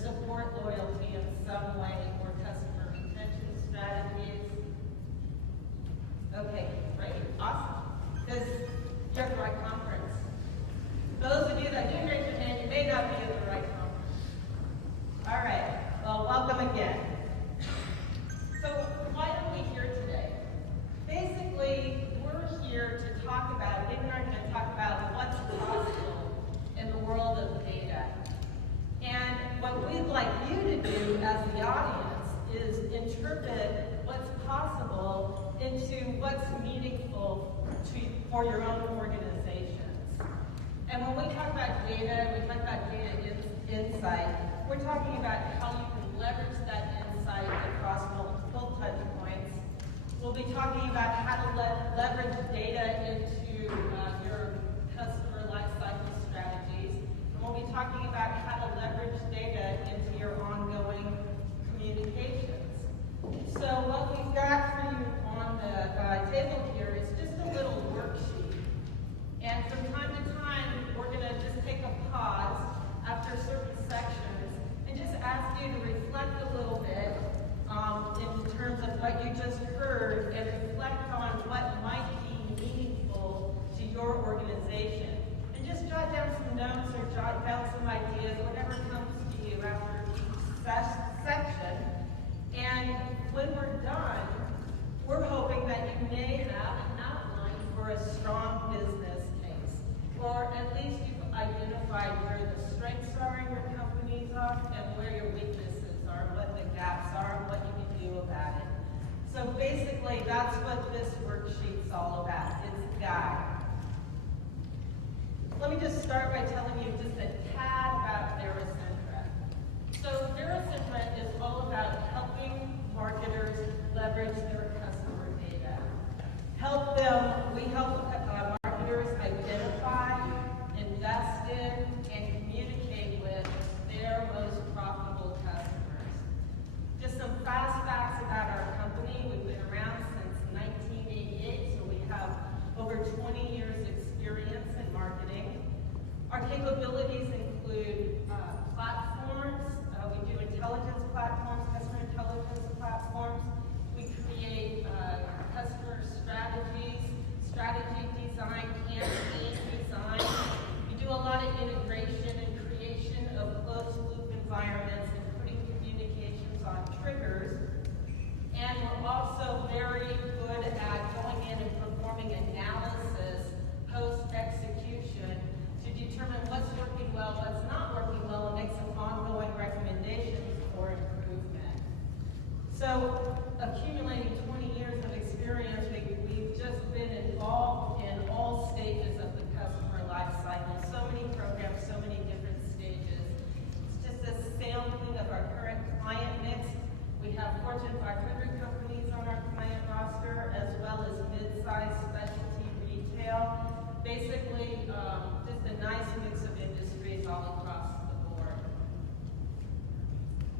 support loyalty in some way, or customer retention strategies. Okay, great, awesome. Because you're at the right conference. Those of you that do raise your hand, you may not be at the right conference. All right, well, welcome again. So why are we here today? Basically, we're here to talk about, Dave and I are going to talk about what's possible in the world of data. And what we'd like you to do as the audience is interpret what's possible into what's meaningful for your own organizations. And when we talk about data, we talk about data insight, we're talking about how you can leverage that insight across multiple touch points. We'll be talking about how to leverage data into your customer lifecycle strategies. And we'll be talking about how to leverage data into your ongoing communications. So what we've got for you on the table here is just a little worksheet. And from time to time, we're going to just take a pause after certain sections and just ask you to reflect a little bit in terms of what you just heard and reflect on what might be meaningful to your organization. And just jot down some notes or jot down some ideas, whatever comes to you after each section. And when we're done, we're hoping that you may have an outline for a strong business case, or at least you've identified where the strengths are in your companies and where your weaknesses are, what the gaps are, and what you can do about it. So basically, that's what this worksheet's all about. It's a guide. Let me just start by telling you just a tad about VeraCentra. So VeraCentra is all about helping marketers leverage their customer data. We help marketers identify, invest in, and communicate with their most profitable customers. Just some fast facts about our company. We've been around since 1988, so we have over 20 years experience in marketing. Our capabilities include platforms. We do intelligence platforms, customer intelligence platforms. We create customer strategies, strategy design, campaign design. We do a lot of integration and creation of closed-loop environments and putting communications on triggers. And we're also very good at going in and performing analysis post-execution to determine what's working well, what's not working well, and make some ongoing recommendations for improvement. So, accumulating 20 years of experience, we've just been involved in all stages of the customer life cycle. So many programs, so many different stages. It's just a sampling of our current client mix. We have Fortune 500 companies on our client roster, as well as mid-sized specialty retail. Basically, just a nice mix of industries all across the board.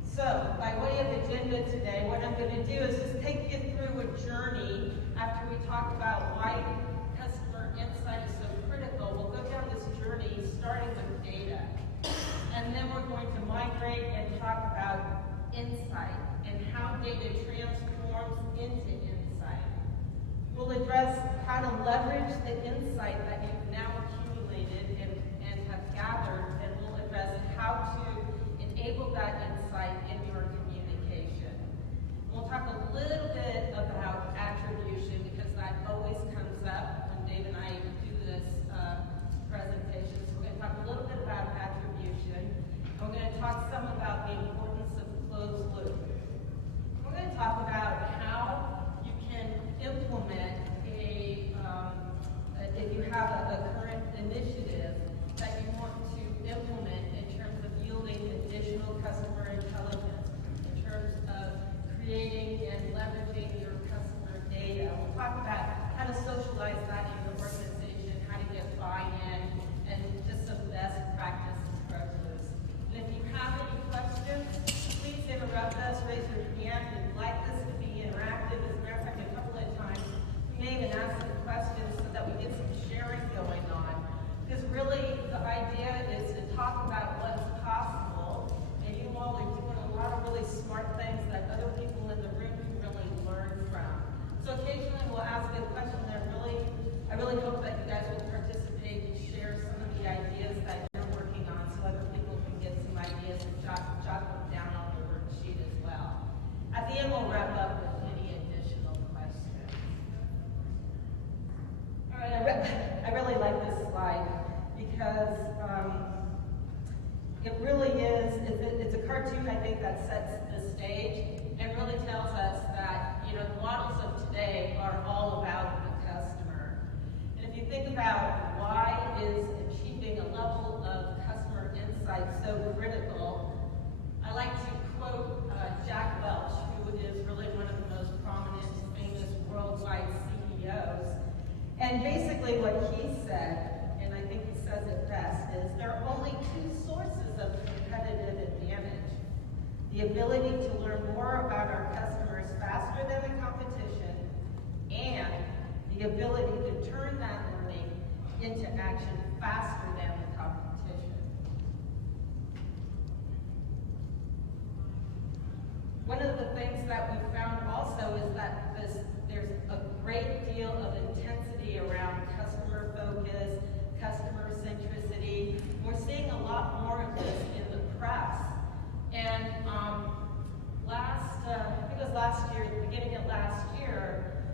So, by way of agenda today, what I'm going to do is just take you through a journey after we talk about why customer insight is so critical. We'll go down this journey starting with data. And then we're going to migrate and talk about insight and how data transforms into insight. We'll address how to leverage the insight that you've now accumulated and have gathered, and we'll address how to enable that insight in your communication. We'll talk a little bit about attribution, because that always comes up when Dave and I do this presentation. So we're going to talk a little bit about attribution. And we're going to talk some about the importance of closed loop. We're going to talk about how you can implement if you have a current initiative that you want to implement in terms of yielding additional customer intelligence, in terms of creating and leveraging your customer data. We'll talk about how to socialize that in your organization, how to get buy-in, and just some best practice approaches. And if you have any questions, please interrupt us, raise your hand. We'd like this to be interactive. As a matter of fact, a couple of times we may even ask some questions so that we get some sharing going on. Because really, the idea is to talk about what's possible, and you all the ability to learn more about our customers faster than the competition, and the ability to turn that learning into action faster than the competition. One of the things that we found also is that there's a great deal of intensity around customer focus, customer centricity. We're seeing a lot more of this in the press. And I think it was last year, the beginning of last year,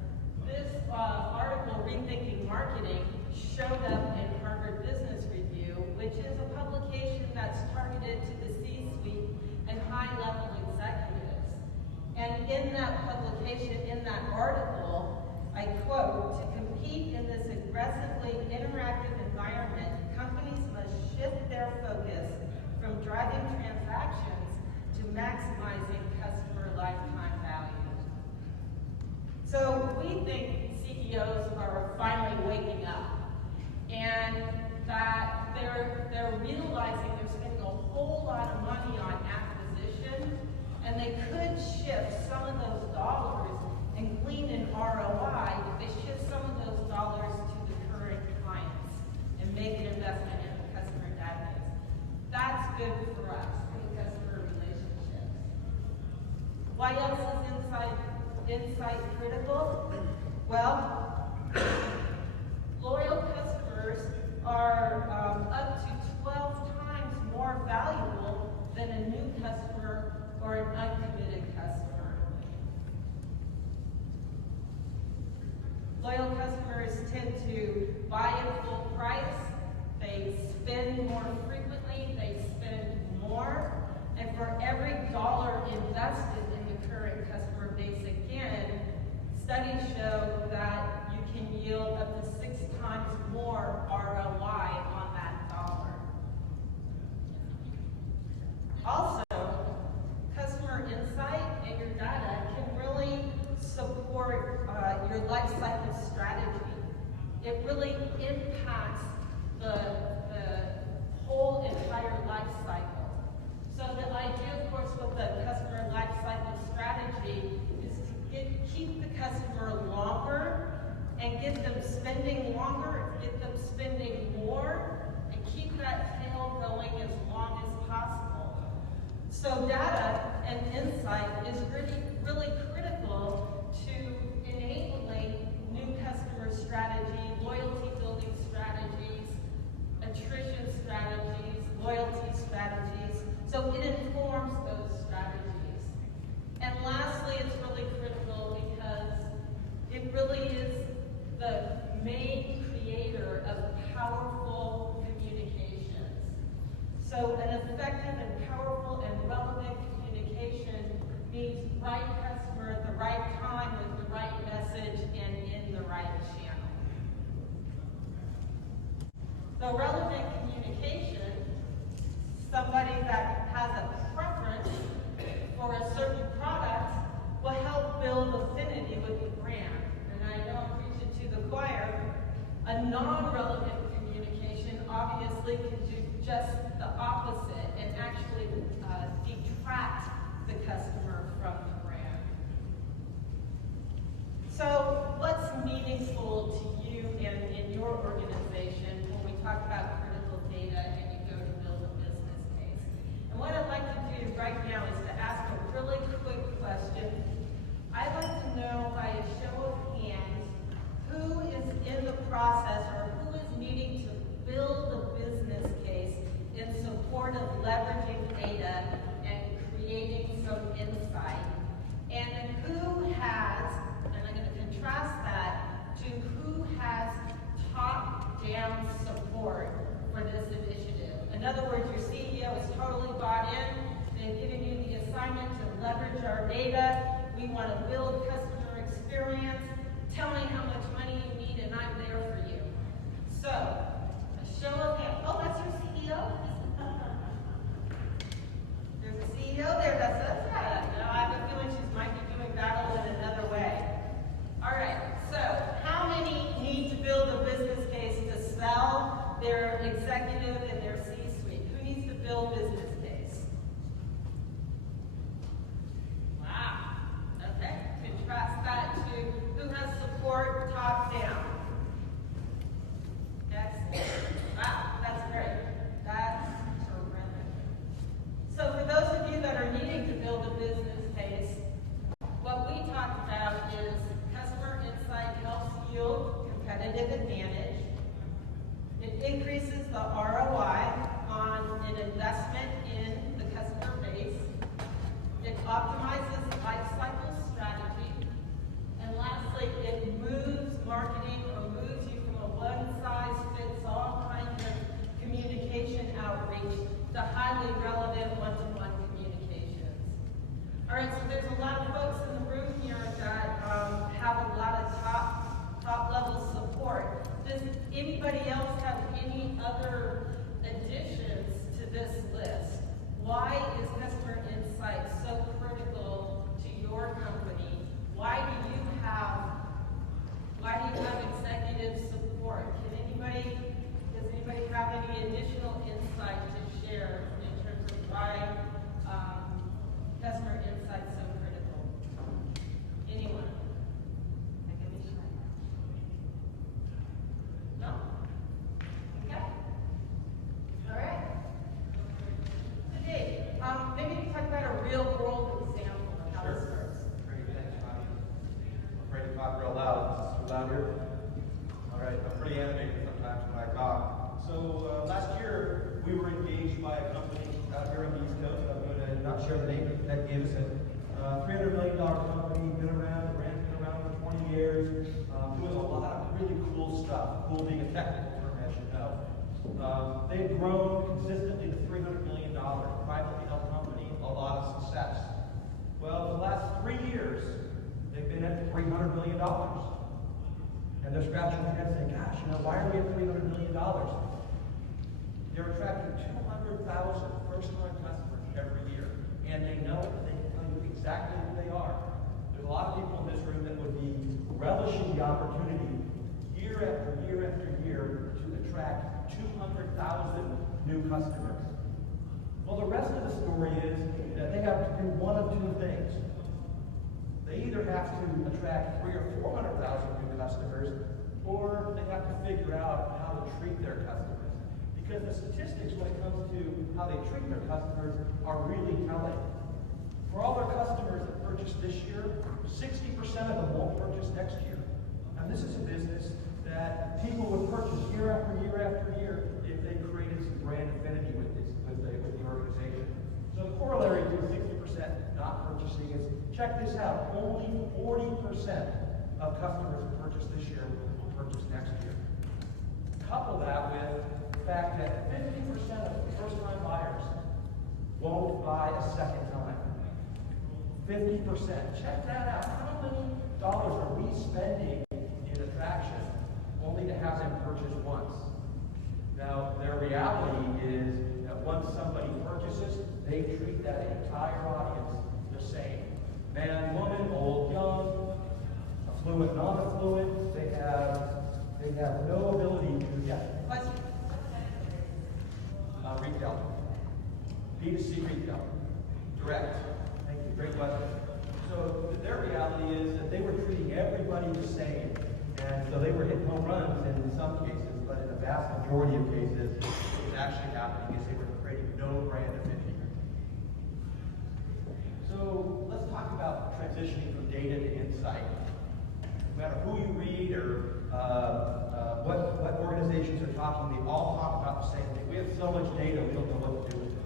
this article, Rethinking Marketing, showed up in Harvard Business Review, which is a publication that's targeted to the C-suite and high-level executives. And in that publication, in that article, I quote, "To compete in this aggressively interactive environment, companies must shift their focus from driving transactions to maximizing customer lifetime value." So we think CEOs are finally waking up, and that they're realizing they're spending a whole lot of money on acquisition, and they could shift some of those dollars and glean an ROI if they shift some of those dollars to the current clients and make an investment in the customer database. That's good for us, for the customer relationships. Why else is insight critical? Well, loyal customers are up to 12 times more valuable than a new customer or an uncommitted customer. Loyal customers tend to buy at full price, they spend more frequently, they spend more, and for every dollar invested in the current customer base, again, studies show that you can yield up to 6 times more ROI on that dollar. Also, customer insight and your data can really support your life cycle strategy. It really impacts the whole entire life cycle. So the idea, of course, with the customer life cycle strategy is to keep the customer longer and get them spending longer, get them spending more, and keep that tail going as long as possible. So data and insight is really critical to enabling new customer strategy, loyalty building strategies, attrition strategies, loyalty strategies. So it informs those strategies. And lastly, it's really critical because it really is the main creator of powerful communications. So an effective and powerful and relevant communication means right customer at the right time with the right message and in the right channel. So relevant communication, somebody that has a preference for a certain product will help build affinity with the brand. And I know I'm preaching to the choir. A non-relevant communication obviously can do just the opposite and actually detract the customer from the brand. So what's meaningful to you and in your organization when we talk about critical data and you go to build a business case? And what I'd like to do right now is to ask a really quick question. I'd like to know by a show of hands who is in the process or who is needing to build a business case in support of leveraging data and creating some insight, and who has, and I'm going to contrast that to who has top-down support for this initiative. In other words, your CEO is totally bought in, they've given you the talk real loud. Is this loud here? All right, I'm pretty animated sometimes when I talk. So last year, we were engaged by a company out here on the East Coast. I'm going to not share the name, but that gave us a $300 million company, been around, the brand's been around for 20 years, doing a lot of really cool stuff, cool being a technical term, as you know. They've grown consistently to $300 million, privately held company, a lot of success. Well, the last 3 years, they've been at $300 million. And they're scratching their heads saying, gosh, why are we at $300 million? They're attracting 200,000 first-time customers every year. And they know it, they can tell you exactly who they are. There's a lot of people in this room that would be relishing the opportunity year after year after year to attract 200,000 new customers. Well, the rest of the story is that they have to do one of two things. They either have to attract 300,000 or 400,000 new customers, or they have to figure out how to treat their customers. Because the statistics when it comes to how they treat their customers are really telling. For all their customers that purchased this year, 60% of them won't purchase next year. And this is a business that people would purchase year after year after year if they created some brand affinity with the organization. So the corollary to 60% not purchasing is, check this out, only 40% of customers who purchased this year will purchase next year. Couple that with the fact that 50% of first-time buyers won't buy a second time. 50%. Check that out. How many dollars are we spending in attraction only to have them purchase once? Now, their reality is that once somebody purchases, they treat that entire audience the same. Man, woman, old, young, affluent, non-affluent, they have no ability to get retail. B2C retail. Direct. Thank you. Great question. So their reality is that they were treating everybody the same. And so they were hitting home runs in some cases, but in a vast majority of cases, what was actually happening is they were creating no brand affinity. So let's talk about transitioning from data to insight. No matter who you read or what organizations are talking, they all talk about the same thing. We have so much data, we don't know what to do with it.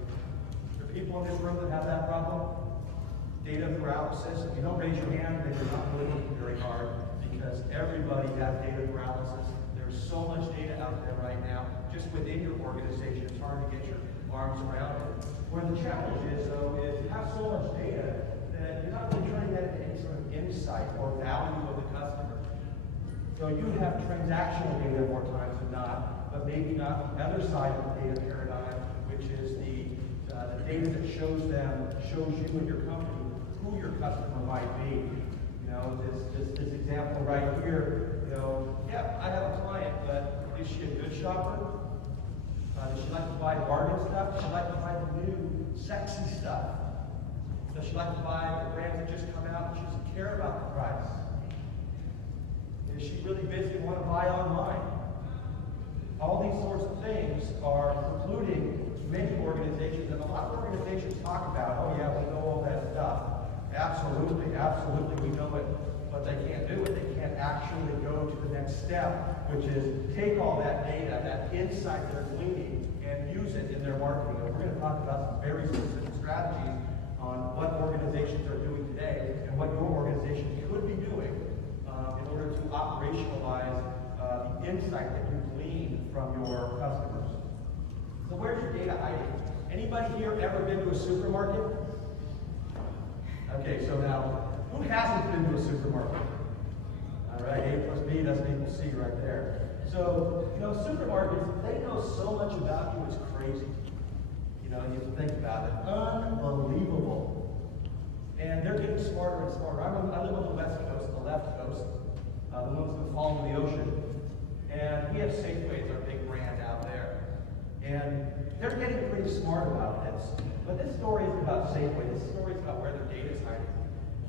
There are people in this room that have that problem. Data paralysis. If you don't raise your hand, then you're not really working very hard, because everybody has data paralysis. There's so much data out there right now, just within your organization, it's hard to get your arms around it. Where the challenge is, though, is you have so much data that you're not really turning that into any sort of insight or value of the customer. So you have transactional data more times than not, but maybe not the other side of the data paradigm, which is the data that shows you and your company who your customer might be. This example right here, yeah, I have a client, but is she a good shopper? Does she like to buy bargain stuff? Does she like to buy the new sexy stuff? Does she like to buy the brands that just come out and she doesn't care about the price? Is she really busy and want to buy online? All these sorts of things are precluding many organizations, and a lot of organizations talk about, oh yeah, we know all that stuff. Absolutely, absolutely, we know it, but they can't do it. They can't actually go to the next step, which is take all that data, that insight they're gleaning, and use it in their marketing. And we're going to talk about some very specific strategies on what organizations are doing today and what your organization could be doing in order to operationalize the insight that you glean from your customers. So where's your data hiding? Anybody here ever been to a supermarket? Okay, so now, who hasn't been to a supermarket? All right, A plus B, that's an equal C right there. So, supermarkets, they know so much about you, it's crazy. You have to think about it. Unbelievable. And they're getting smarter and smarter. I live on the west coast, the left coast, the ones that fall into the ocean. And we have Safeway, it's our big brand out there. And they're getting pretty smart about this. But this story isn't about Safeway. This story is about where their data is hiding.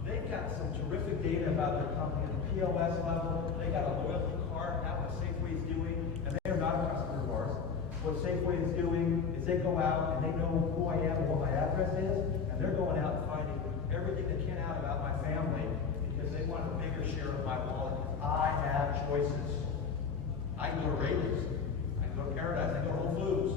They've got some terrific data about their company at the POS level. They got a loyalty card, not what Safeway is doing, and they are not a customer of ours. What Safeway is doing is they go out and they know who I am and what my address is, and they're going out and finding everything they can out about my family because they want a bigger share of my wallet choices. I can go to Rayleigh's, I can go to Paradise, I can go to Whole Foods.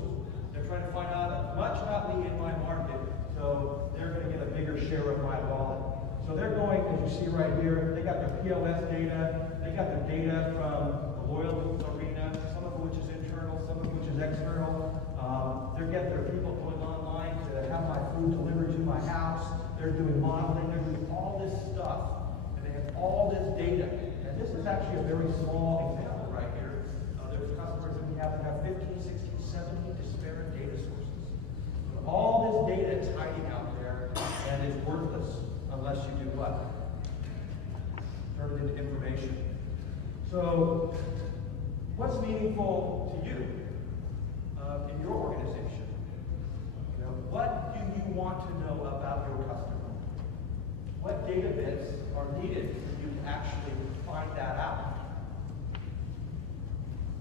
They're trying to find out as much about me in my market, so they're going to get a bigger share of my wallet. So they're going, as you see right here, they got their POS data, they got their data from the loyalty arena, some of which is internal, some of which is external. They're getting their people going online to have my food delivered to my house. They're doing modeling, they're doing all this stuff, and they have all this data. And this is actually a very small example right here. There's customers that we have that have 15, 16, 17 disparate data sources. But all this data is hiding out there, and it's worthless unless you do what? Turn it into information. So, what's meaningful to you in your organization? You know, what do you want to know about your customer? What data bits are needed for you to actually find that out?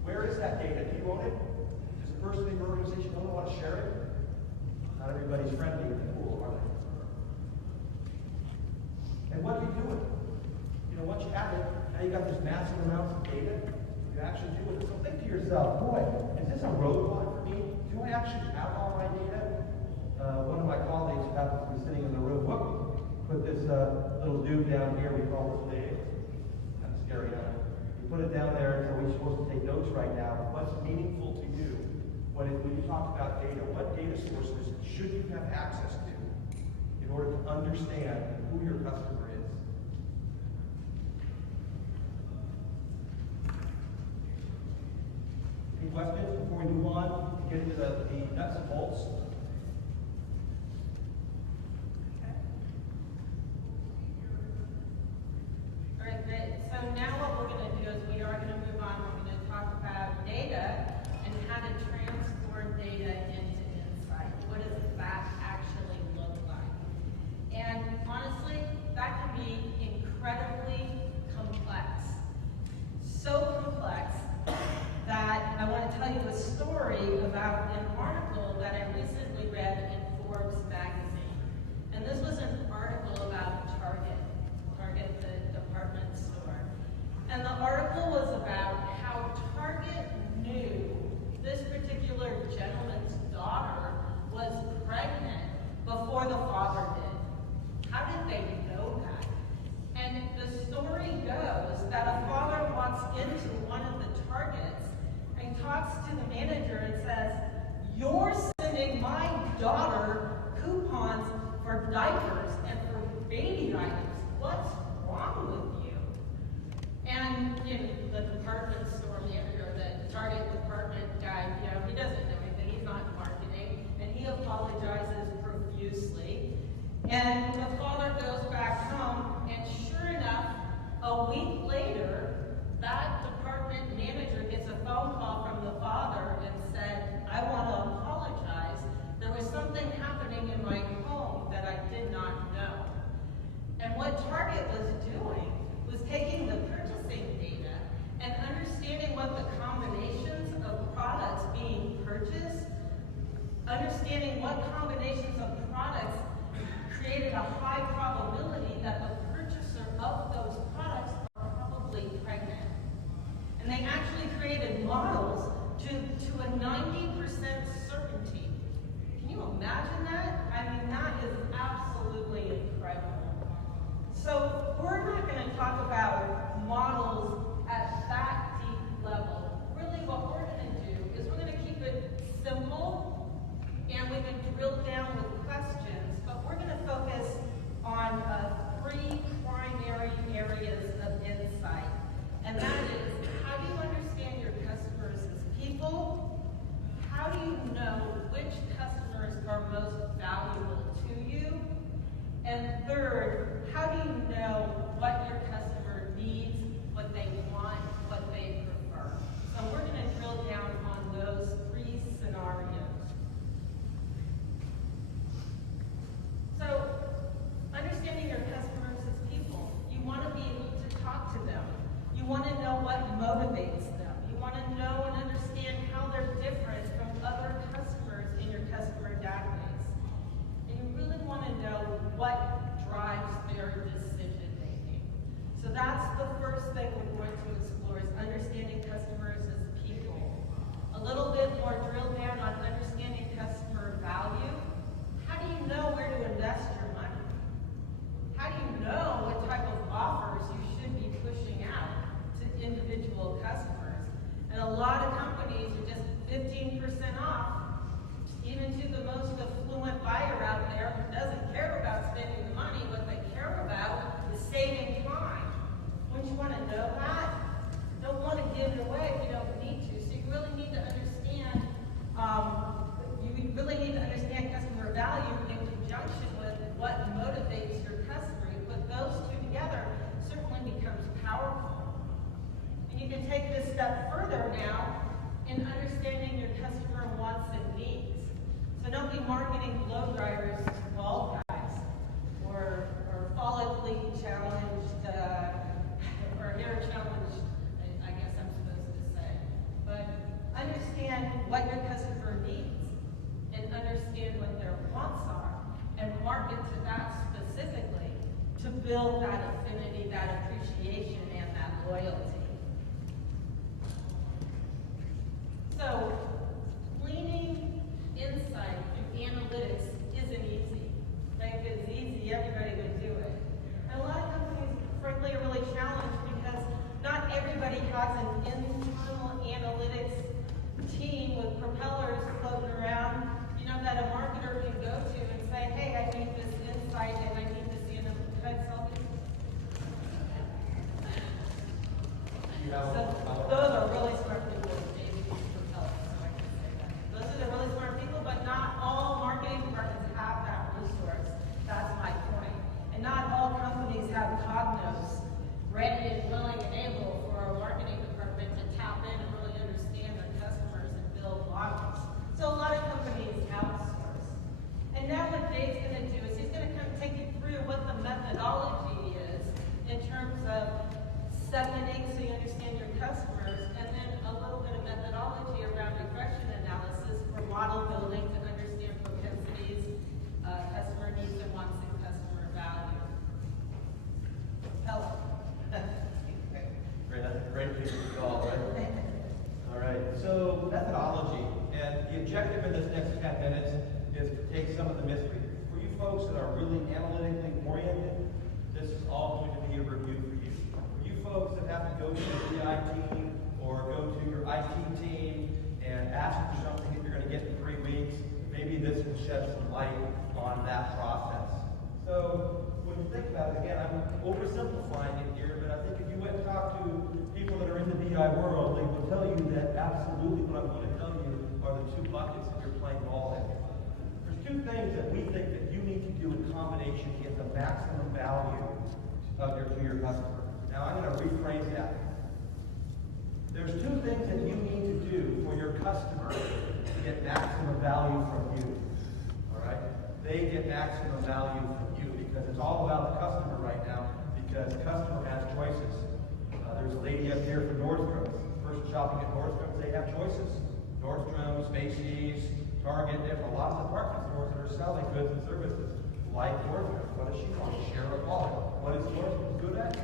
Where is that data? Do you own it? Does the person in your organization don't want to share it? Not everybody's friendly with the pool, are they? And what do you do with it? You know, once you have it, now you got this massive amounts of data. You actually do with it. So think to yourself, boy, is this a roadblock for me? Do I actually have all my data? One of my colleagues who happens to be sitting in the room, put this little dude down here, we call this Dave. Kind of scary, huh? You put it down there, so we're supposed to take notes right now. What's meaningful to you when you talk about data? What data sources should you have access to in order to understand who your customer is? Any questions before we move on to get into the nuts and bolts? All right, great. So now what we're going to do is we are going to move on. We're going to talk about data and how to transform data into insight. What does that actually look like? And honestly, that can be incredibly complex. So complex that I want to tell you a story about an article that I recently read in Forbes magazine. And this was an article about Target, the department store. And the article was about how Target knew this particular gentleman's daughter was pregnant before the father did. How did they know that? And the story goes that a father walks into one of the Targets and talks to the manager and says, "You're sending my daughter coupons for diapers and for baby items. What's wrong with you?" And the department store manager, the Target department guy, he doesn't know anything. He's not in marketing, and he apologizes profusely. And the father goes back home, and sure enough, a week later, that department manager gets a phone call from the father and said, "I want to apologize. There was something happening in my home that I did not know." And what Target was doing was taking the purchasing data and understanding what the combinations of products being purchased, understanding what combinations of products created a high probability that the purchaser of those products are probably pregnant. And they actually created models to a 90% certainty. Can you imagine that? I mean, that is absolutely incredible. So we're not going to talk about models at that deep level. Really what we're going to do is we're going to keep it simple, and we can drill down with questions, but we're going to focus on 3 primary areas of insight. And that is, how do you understand your customers as people? How do you know which customers are most valuable to you? And third, how do you know what your customer needs, what they want, what they prefer? So we're going to drill down on those 3 scenarios. So, understanding your customers as people, you want to be able to talk to them. You want to know what motivates them. You want to know and understand how they're different from other customers in your customer database. And you really want to know what drives their decision making. So that's the first thing we're going to explore, is 15% off, even to the most affluent buyer out there who doesn't care about spending the money. What they care about is saving time. Wouldn't you want to know that? Don't want to give it away if you don't need to. So you really need to understand. You really need to understand customer value in conjunction with what motivates your customer. You put those two together, it certainly becomes powerful. And you can take this step further now in understanding your customer wants and needs. So don't be marketing blow dryers to bald guys or follically challenged or hair challenged, I guess I'm supposed to say. But understand what your customer needs and understand what their wants are and market to that specifically to build that affinity, that appreciation, and that loyalty. So, gleaning insight through analytics isn't easy. Right? If it's easy, everybody would do it. And a lot of companies, frankly, are really challenged because not everybody has an internal analytics team with propellers floating around, that a marketer can go to and say, hey, I need this insight and I need this analytics. Can I sell this? So those are really smart people with propellers, so I can say that. Those are the really smart people, but not all marketing departments have that resource. That's my point. And not all companies have cognos ready and willing and able for a marketing department to tap in and really understand their customers and build models. So a lot of companies outsource. And now what Dave's going to do is he's going to kind of take you through what the methodology is in terms of segmenting so you understand your customers, and then a little bit of methodology around regression analysis for model building to understand propensities, customer needs and wants, and customer value. Hello. Great, that's a great piece of call, right? All right, so methodology, and the objective in this next 10 minutes is to take some of the mystery. For you folks that are really analytically oriented, this is all going to be a review for you. For you folks that have to go to the BI team or go to your IT team and ask for something that you're going to get in 3 weeks, maybe this will shed some light on that process. So when you think about it, again, I'm oversimplifying it here, but I think if you went and talk to people that are in the BI world, they will tell you that absolutely what I'm going to tell you are the 2 buckets that you're playing ball in. There's 2 things that we think that you need to do in combination to get the maximum value to your customer. Now I'm going to rephrase that. There's 2 things that you need to do for your customer to get maximum value from you. All right? They get maximum value from you because it's all about the customer right now, because the customer has choices. There's a lady up here from Nordstrom's. Person shopping at Nordstrom's, they have choices. Nordstrom's, Macy's, Target, there's a lot of department stores that are selling goods and services like Nordstrom's. What does she want? Share a wallet. What is Nordstrom's good at?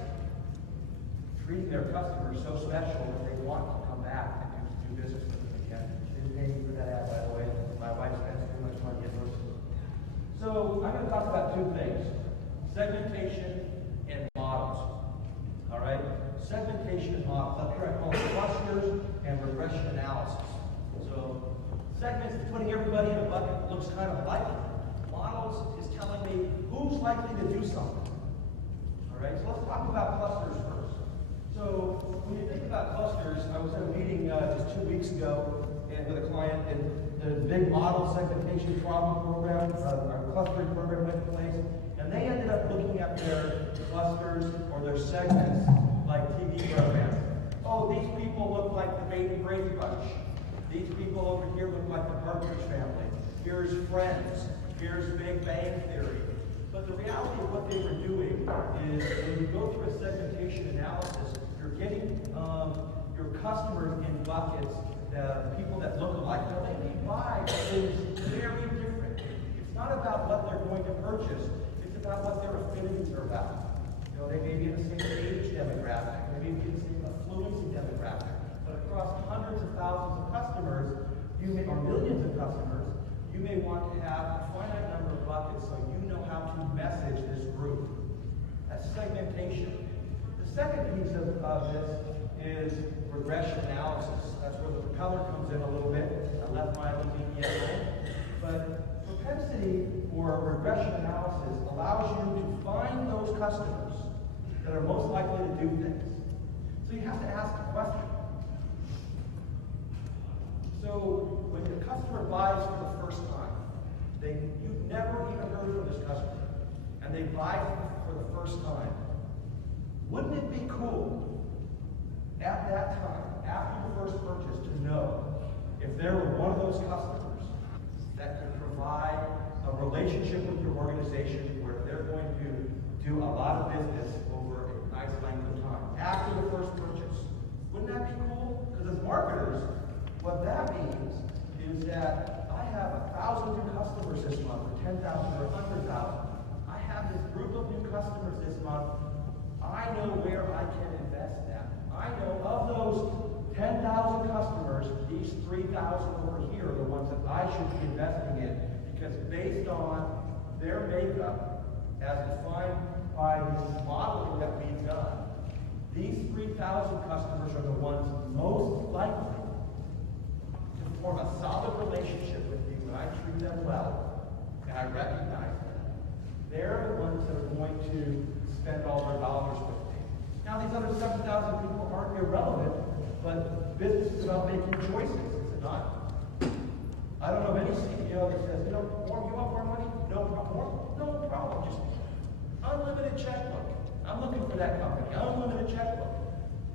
Treating their customers so special that they want to come back and do business with them again. She didn't pay me for that ad, by the way. My wife spends too much money at Nordstrom's. So I'm going to talk about 2 things: segmentation and models. All right? Segmentation and models. Up here I call it clusters and regression analysis. So segments is putting everybody in a bucket that looks kind of alike. Models is telling me who's likely to do something. All right? So let's talk about clusters first. So when you think about clusters, I was in a meeting just 2 weeks ago with a client, and the big model segmentation problem program, our clustering program went in place, and they ended up looking at their clusters or their segments like TV programs. Oh, these people look like the Brady Bunch. These people over here look like the Partridge Family. Here's Friends. Here's Big Bang Theory. But the reality of what they were doing is when you go through a segmentation analysis, you're getting your customers in buckets, people that look alike. Now, they may buy things very different. It's not about what they're going to purchase. It's about what their affinities are about. They may be in the same age demographic. They may be in the same affluency demographic. But across hundreds of thousands of customers, or millions of customers, you may want to have a finite number of buckets so you know how to message this group. That's segmentation. The second piece of this is regression analysis. That's where the propeller comes in a little bit. I left my little VPN home. But propensity or regression analysis allows you to find those customers that are most likely to do things. So you have to ask a question. So when a customer buys for the first time, you've never even heard from this customer, and they buy for the first time, wouldn't it be cool at that time, after the first purchase, to know if there were one of those customers that could provide a relationship with your organization where they're going to do a lot of business over a nice length of time after the first purchase? Wouldn't that be cool? Because as marketers, what that means is that I have 1,000 new customers this month, or 10,000 or 100,000. I have this group of new customers this month. I know where I can invest them. I know of those 10,000 customers, these 3,000 over here are the ones that I should be investing in, because based on their makeup, as defined by this modeling that we've done, these 3,000 customers are the ones most likely to form a solid relationship with me when I treat them well and I recognize them. They're the ones that are going to spend all their dollars with me. Now, these other 7,000 people aren't irrelevant, but business is about making choices, is it not? I don't know of any CEO that says, you want more money? No problem. Just unlimited checkbook. I'm looking for that company. Unlimited checkbook.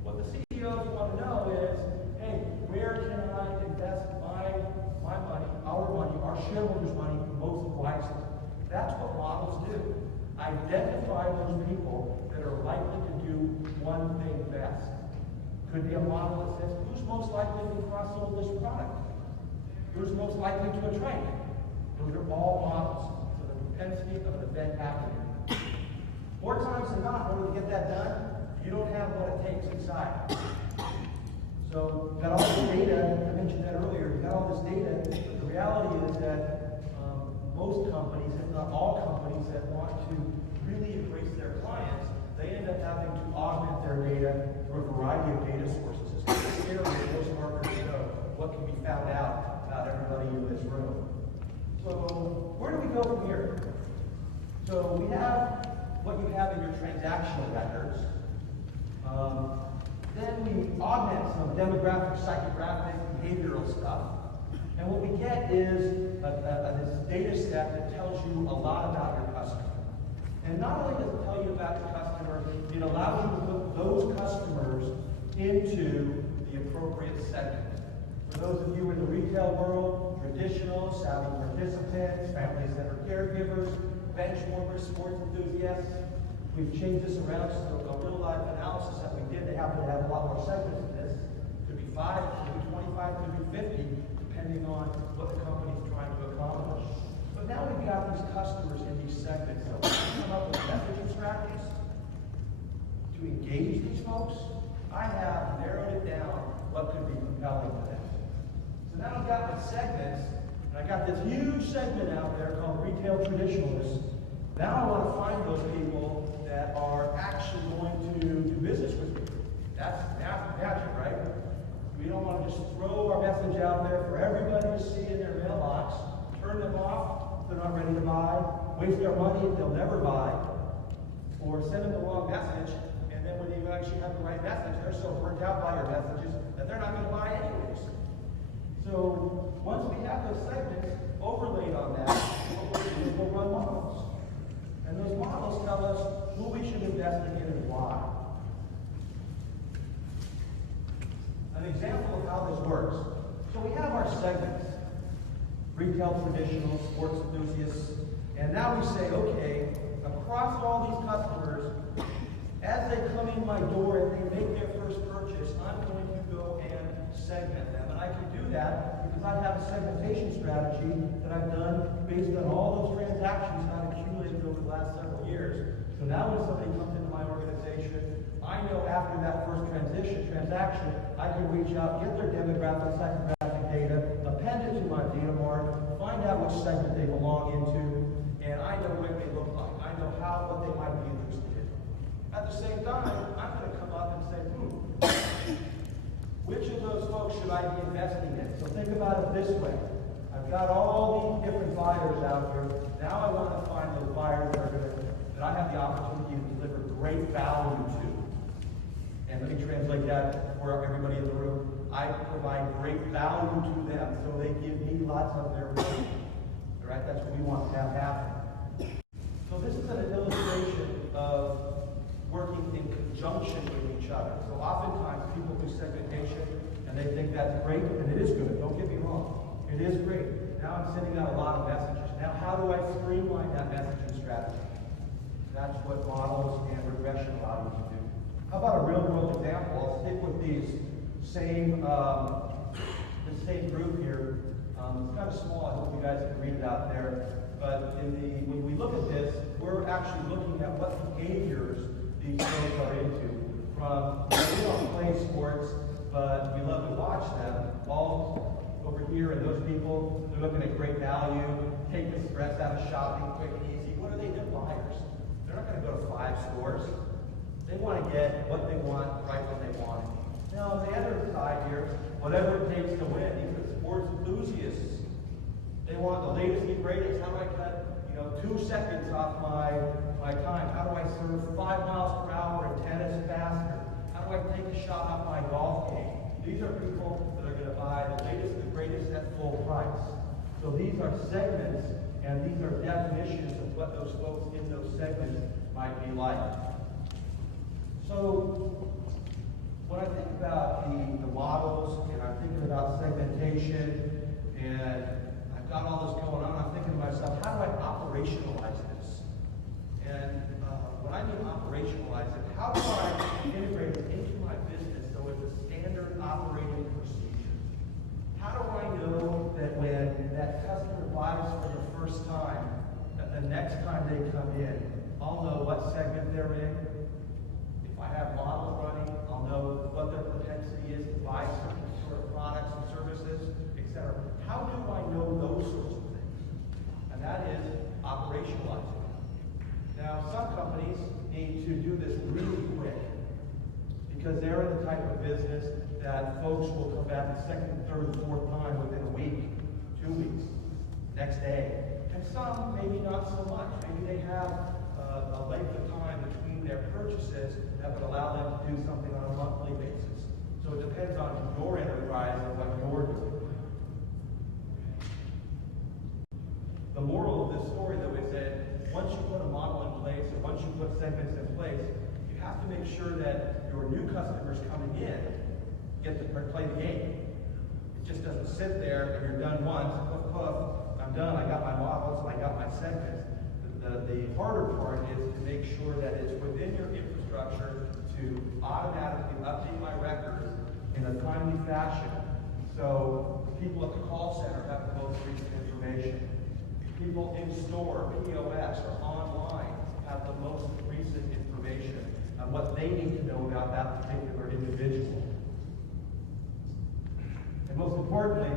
What the CEOs want to know is, hey, where can I invest my money, our money, our shareholders' money most wisely? That's what models do. Identify those people that are likely to do one thing best. Could be a model that says, who's most likely to cross-sell this product? Who's most likely to attract? Those are all models for the propensity of an event happening. More times than not, in order to get that done, you don't have what it takes inside. So, you've got all this data, I mentioned that earlier, you've got all this data, but the reality is that most companies, if not all companies, that want to really embrace their clients, they end up having to augment their data through a variety of data sources. It's kind of scary for most marketers to know what can be found out about everybody in this room. So, where do we go from here? So, we have what you have in your transactional records. Then we augment some demographic, psychographic, behavioral stuff. And what we get is this data set that tells you a lot about your customer. And not only does it tell you about your customer, it allows you to put those customers into the appropriate segment. For those of you in the retail world, traditional, savvy participants, family-centered caregivers, bench warmers, sports enthusiasts, we've changed this around so a real-life analysis that we did, they happen to have a lot more segments in this. Could be 5, could be 25, could be 50, depending on what the company's trying to accomplish. But now we've got these customers in these segments. So we come up with messaging strategies to engage these folks. I have narrowed it down what could be compelling to them. So now I've got my segments, and I got this huge segment out there called retail traditionalists. Now I want to find those people that are actually going to do business with me. That's magic, right? We don't want to just throw our message out there for everybody to see in their mailbox, turn them off if they're not ready to buy, waste their money if they'll never buy, or send them the wrong message, and then when you actually have the right message, they're so burnt out by your messages that they're not going to buy anyways. So once we have those segments overlaid on that, what we'll do is we'll run models. And those models tell us who we should invest in and why. An example of how this works. So we have our segments. Retail traditional, sports enthusiasts. And now we say, okay, across all these customers, as they come in my door and they make their first purchase, I'm going to go and segment them. And I can do that because I have a segmentation strategy that I've done based on all those transactions I've accumulated over the last several years. So now when somebody comes into my organization, I know after that first transaction, I can reach out, get their demographic, psychographic data, append it to my data mart, find out which segment they belong into, and I know what they look like. I know what they might be interested in. At the same time, I'm going to come up and say, which of those folks should I be investing in? So think about it this way. I've got all these different buyers out here. Now I want to find those buyers that I have the opportunity to deliver great value to. And let me translate that for everybody in the room. I provide great value to them, so they give me lots of their money. All right, that's what we want to have happen. So this is an illustration of working in conjunction with each other. So oftentimes people do segmentation and they think that's great, and it is good, don't get me wrong. It is great. Now I'm sending out a lot of messages. Now how do I streamline that messaging strategy? That's what models and regression allow you to do. How about a real world example? I'll stick with these same group here. It's kind of small, I hope you guys can read it out there. But when we look at this, we're actually looking at what behaviors these folks are into. We don't play sports, but we love to watch them. All over here, and those people, they're looking at great value, take the stress out of shopping, quick and easy. What are they? They're buyers. They're not going to go to 5 stores. They want to get what they want right when they want it. Now, on the other side here, whatever it takes to win, these are sports enthusiasts. They want the latest and greatest. How do I cut, 2 seconds off my time? How do I serve 5 miles per hour in tennis faster? How do I take a shot off my golf game? These are people that are going to buy the latest and the greatest at full price. So these are segments, and these are definitions of what those folks in those segments might be like. So when I think about the models, and I'm thinking about segmentation, and I've got all this going on, I'm thinking to myself, how do I operationalize this? And when I mean operationalize it, how do I integrate it into my business so it's a standard operating procedure? How do I know that when that customer buys for the first time, that the next time they come in, I'll know what segment they're in? If I have models running, I'll know what their propensity is to buy certain sort of products and services, etc. How do I know those sorts of things? And that is operationalizing. Now, some companies need to do this really quick because they're in the type of business that folks will come back the second, third, and fourth time within a week, 2 weeks, next day. And some, maybe not so much. Maybe they have a length of time between their purchases that would allow them to do something on a monthly basis. So it depends on your enterprise and what you're doing. The moral of this story, though, is that once you put a model in place, or once you put segments in place, you have to make sure that your new customers coming in get to play the game. It just doesn't sit there and you're done once, poof, poof, I'm done, I got my models, I got my segments. The harder part is to make sure that it's within your infrastructure to automatically update my records in a timely fashion. So the people at the call center have the most recent information. People in store, POS, or online have the most recent information on what they need to know about that particular individual. And most importantly,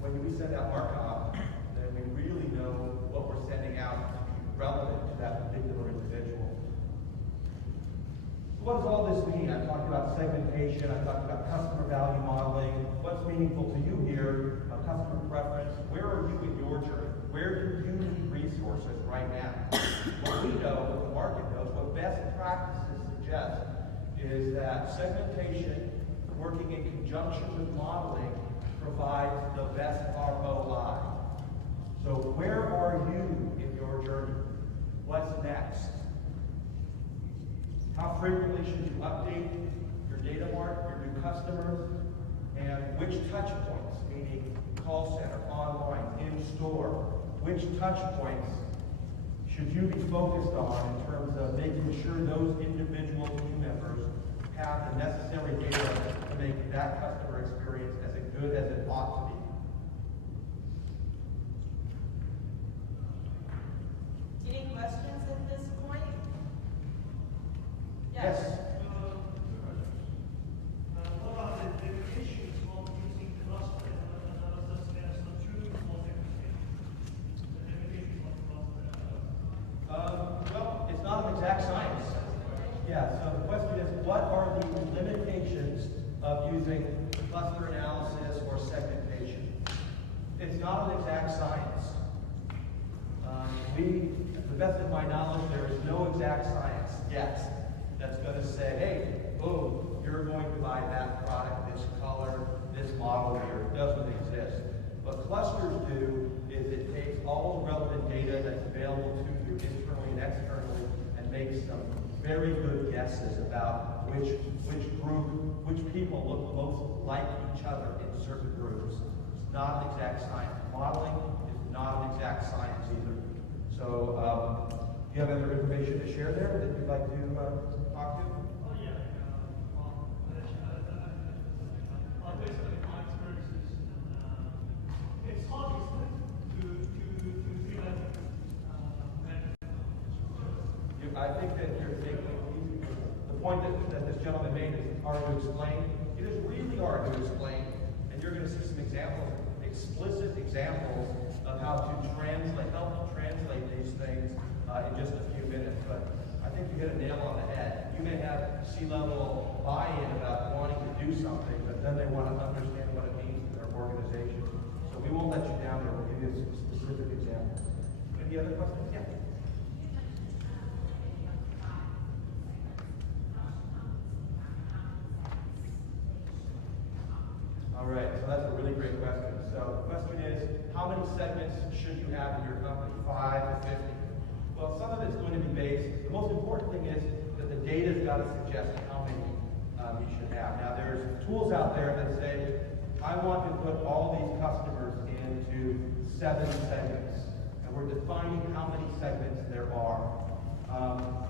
when we send out markup, then we really know what we're sending out to be relevant to that particular individual. So what does all this mean? I talked about segmentation, I talked about customer value modeling. What's meaningful to you here? A customer preference. Where are you in your journey? Where do you need resources right now? What we know, what the market knows, what best practices suggest is that segmentation, working in conjunction with modeling, provides the best ROI. So where are you in your journey? What's next? How frequently should you update your data mart, your new customers, and which touch points, meaning call center, online, in store, which touch points should you be focused on in terms of making sure those individual team members have the necessary data to make that customer experience as good as it ought to be. Any questions at this point? Yes. What are the issues of using cluster analysis as the true multiplication? The limitations of cluster analysis. Well, it's not an exact science. using cluster analysis or segmentation. It's not an exact science. To the best of my knowledge, there is no exact science yet that's going to say, hey, boom, you're going to buy that product, this color, this model here. It doesn't exist. What clusters do is it takes all the relevant data that's available to you internally and externally and makes some very good guesses about which group, which people look most like each other in certain groups. It's not an exact science. Modeling is not an exact science either. So, do you have other information to share there that you'd like to talk to? Oh, yeah. Basically, my experience is it's hard to feel like I think that you're taking the point that this gentleman made is hard to explain. It is really hard to explain, and you're going to see some examples, explicit examples of how to translate, help translate these things in just a few minutes. But I think you hit a nail on the head. You may have C-level buy-in about wanting to do something, but then they want to understand what it means in their organization. So we won't let you down there. We'll give you some specific examples. Any other questions? Yeah. All right, so that's a really great question. So the question is, how many segments should you have in your company? 5 to 50? Well, some of it's going to be based, the most important thing is that the data's got to suggest how many you should have. Now there's tools out there that say, I want to put all these customers into 7 segments. And we're defining how many segments there are.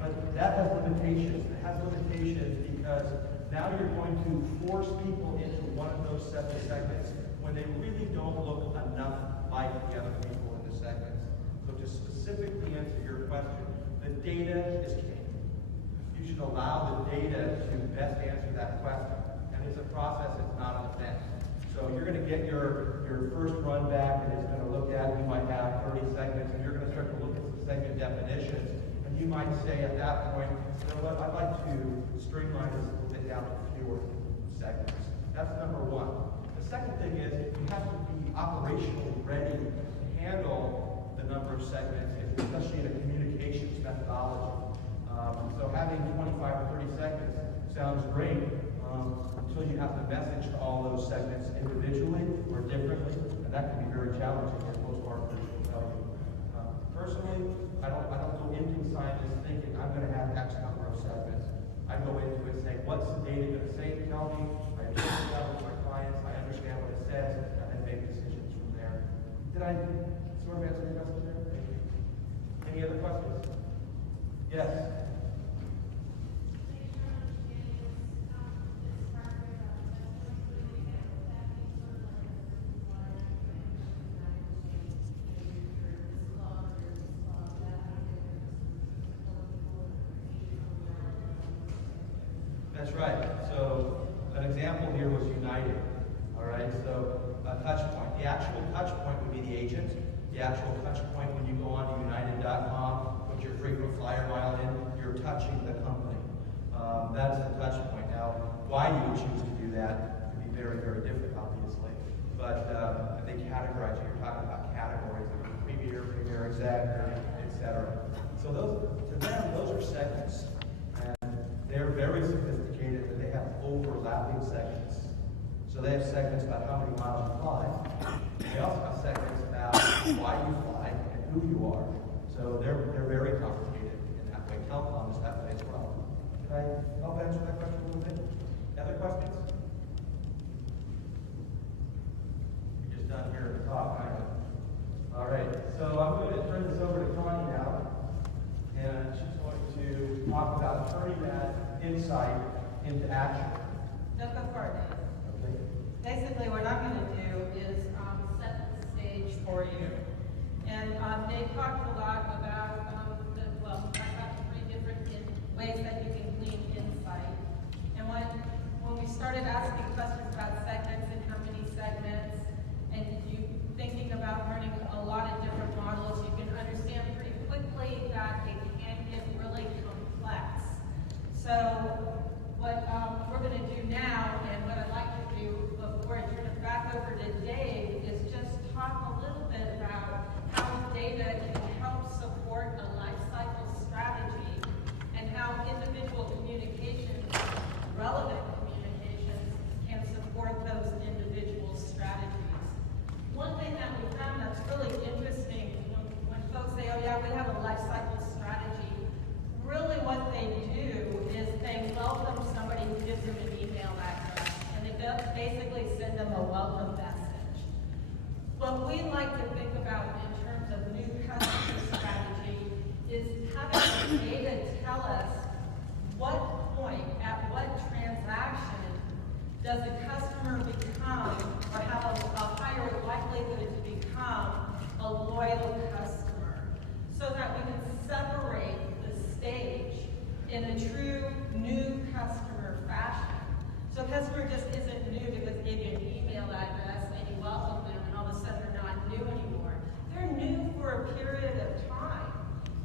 But that has limitations. It has limitations because now you're going to force people into one of those 7 segments when they really don't look enough like the other people in the segments. So to specifically answer your question, the data is king. You should allow the data to best answer that question. And it's a process, it's not an event. So you're going to get your first run back and it's going to look at, you might have 30 segments, and you're going to start to look at some segment definitions. And you might say at that point, you know what, I'd like to streamline this a little bit down to fewer segments. That's number one. The second thing is you have to be operationally ready to handle the number of segments, especially in a communications methodology. So having 25 or 30 segments sounds great until you have to message to all those segments individually or differently, and that can be very challenging, as most marketers will tell you. Personally, I don't go into a scientist thinking I'm going to have X number of segments. I go into it saying, what's the data going to say? Tell me. I understand that with my clients. I understand what it says, and then make decisions from there. Did I sort of answer your question there? Any other questions? Yes. That's right. So an example here was United. All right. So a touch point. The actual touch point would be the agent. The actual touch point when you go on to United.com, put your frequent flyer mile in, you're touching the company. That's the touch point. Now, why you would choose to do that could be very, very different, obviously. But they categorize you. You're talking about categories like premier, exec, etc. So those, to them, those are segments. They're very sophisticated and they have overlapping segments. So they have segments about how many miles you fly. They also have segments about why you fly and who you are. So they're very complicated in that way. Telecom is that way as well. Can I help answer that question a little bit? Other questions? You're just done here to talk, aren't you? All right. So I'm going to turn this over to Connie now. And she's going to talk about turning that insight into action. Just before it is. Okay. Basically, what I'm going to do is set the stage for you. And they talked a lot about, I've got 3 different ways that you can glean insight. And when we started asking questions about segments and how many segments, and you thinking about learning a lot of different models, you can understand pretty quickly that it can get really complex. So what we're going to do now, and what I'd like to basically send them a welcome message. What we like to think about in terms of new customer strategy is having the data tell us what point, at what transaction does a customer become or have a higher likelihood to become a loyal customer, so that we can separate the stage in a true new customer fashion. So a customer just isn't new because they gave you an email address and you welcome them and all of a sudden they're not new anymore. They're new for a period of time.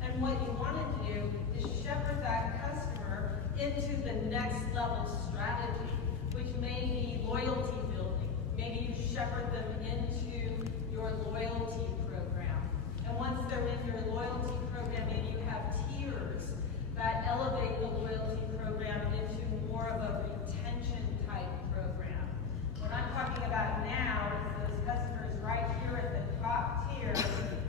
And what you want to do is shepherd that customer into the next level strategy, which may be loyalty building. Maybe you shepherd them into your loyalty program. And once they're in your loyalty program, maybe you have tiers that elevate the loyalty program into more of a retention type program. What I'm talking about now is those customers right here at the top tier.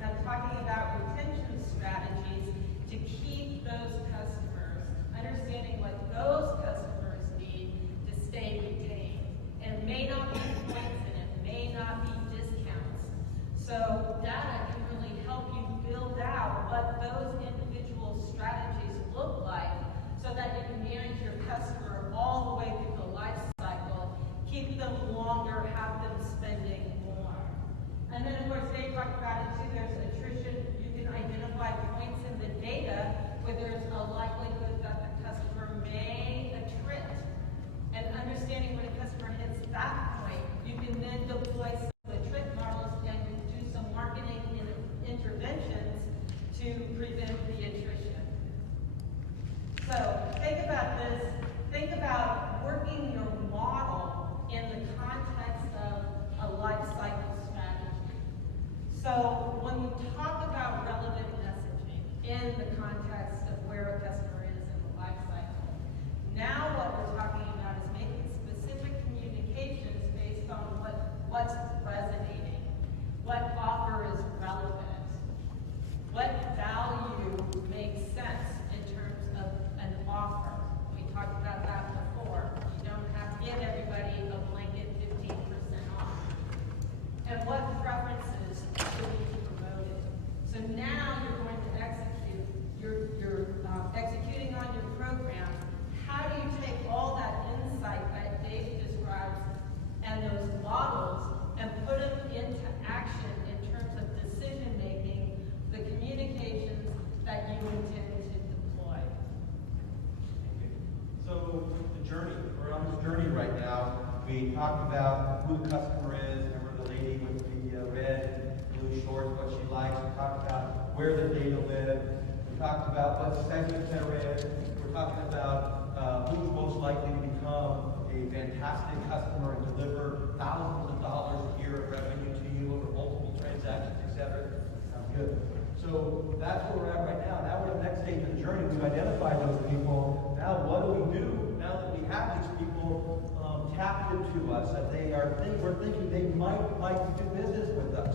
I'm talking about retention strategies to keep those customers, understanding what those customers need to stay retained. And it may not be points and it may not be discounts. So data can really help you build out what those individual strategies look like so that you can manage your customer all the way through the life cycle, keep them longer, have them spending more. And then of course they talk about it too, there's attrition. You can identify points in the data where there's a likelihood that the customer may attrit. And understanding when a customer hits that point, you can then deploy some attrit models and do some marketing interventions to prevent the attrition. So think about this. Think about working your model in the context of a life cycle strategy. So when we talk about relevant messaging in the context of where a customer is in the life cycle, now what we're talking about is making specific communications based on what's resonating, what offer is relevant, what value makes sense in terms of an offer. We talked about that before. You don't have to give everybody a blanket 15% off. And what preferences should be promoted. So now you're going to execute. You're executing on your program. How do you take all that insight that Dave describes and those models and put them into action in terms of decision making, the communications that you intend to deploy? So the journey, we're on this journey right now. We talked about who the customer is. Remember the lady with the red and blue shorts, what she likes. We talked about where the data live. We talked about what segments they're in. We're talking about who's most likely to become a fantastic customer and deliver thousands of dollars a year of revenue to you over multiple transactions, etc. Sounds good. So that's where we're at right now. Now we're at the next stage of the journey. We've identified those people. Now what do we do? Now that we have these people tapped into us, that we're thinking they might like to do business with us.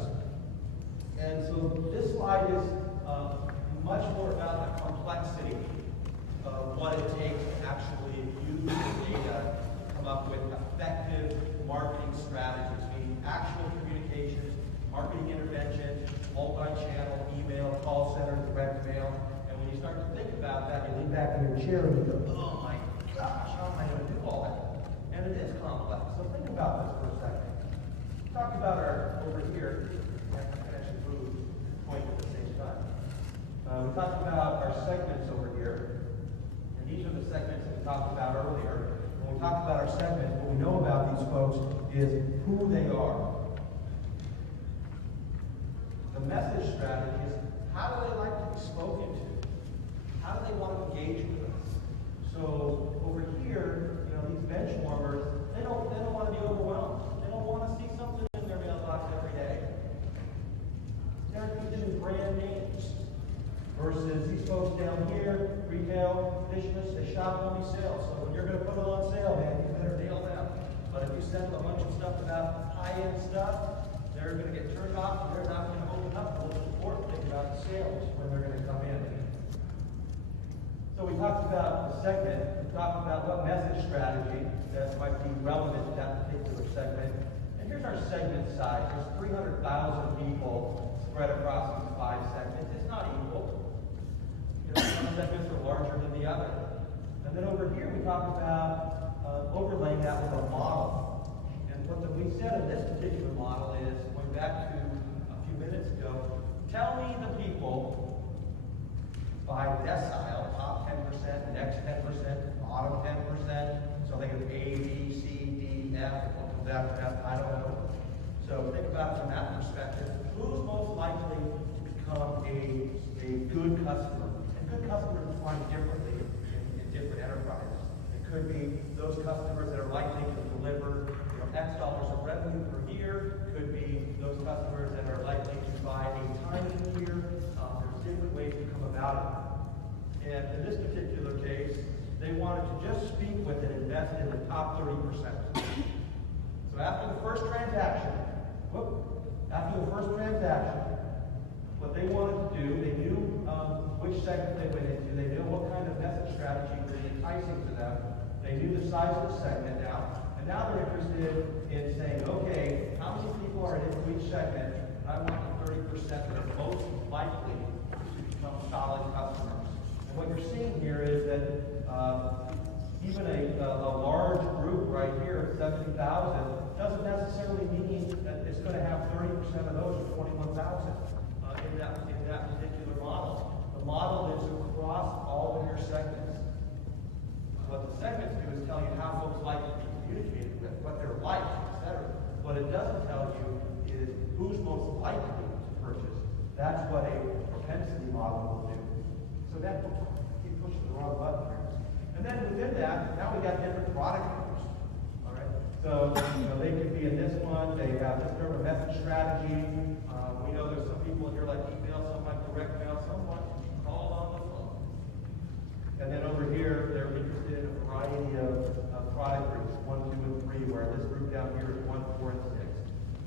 And so this slide is much more about the complexity of what it takes to actually use the data to come up with effective marketing strategies, meaning actual communications, marketing intervention, multi-channel, email, call center, direct mail. And when you start to think about that, you lean back in your chair and you go, oh my gosh, how am I going to do all that? And it is complex. So think about this for a second. Talk about over here. I can actually move and point at the same time. We talked about our segments over here. And these are the segments that we talked about earlier. When we talk about our segments, what we know about these folks is who they are. The message strategy is, how do they like to be spoken to? How do they want to engage with us? So over here, these bench warmers, they don't want to be overwhelmed. They don't want to see something in their mailbox every day. They're interested in brand names. Versus these folks down here, retail, business, they shop only sales. So when you're going to put them on sale, man, you better nail them. But if you send them a bunch of stuff about high-end stuff, they're going to get turned off and they're not going to open up to support thinking about the sales when they're going to come in. So we talked about the segment, we talked about what message strategy that might be relevant to that particular segment. And here's our segment size. There's 300,000 people spread across these 5 segments. It's not equal. You know, some segments are larger than the other. And then over here we talk about overlaying that with a model. And what we said in this particular model is, going back to a few minutes ago, tell me the people by decile, top 10%, next 10%, bottom 10%. So think of A, B, C, D, F, what comes after F, I don't know. So think about it from that perspective. Who's most likely to become a good customer? And good customers are defined differently in different enterprises. It could be those customers that are likely to deliver X dollars of revenue per year. Could be those customers that are likely to buy a time a year. There's different ways to come about it. And in this particular case, they wanted to just speak with and invest in the top 30%. So after the first transaction, what they wanted to do, they knew which segment they went into. They knew what kind of message strategy would be enticing to them. They knew the size of the segment now. And now they're interested in saying, okay, how many people are into each segment? And I want the 30% that are most likely to become solid customers. And what you're seeing here is that even a large group right here, 70,000, doesn't necessarily mean that it's going to have 30% of those, or 21,000, in that particular model. The model is across all of your segments. What the segments do is tell you how folks like to be communicated with, what they're like, etc. What it doesn't tell you is who's most likely to purchase. That's what a propensity model will do. So then, keep pushing the wrong button here. And then within that, now we got different product groups. All right. So they could be in this one. They have this sort of message strategy. We know there's some people here like email, some like direct mail, some want to be called on the phone. And then over here, they're interested in a variety of product groups, 1, 2, and 3, where this group down here is 1, 4, and 6.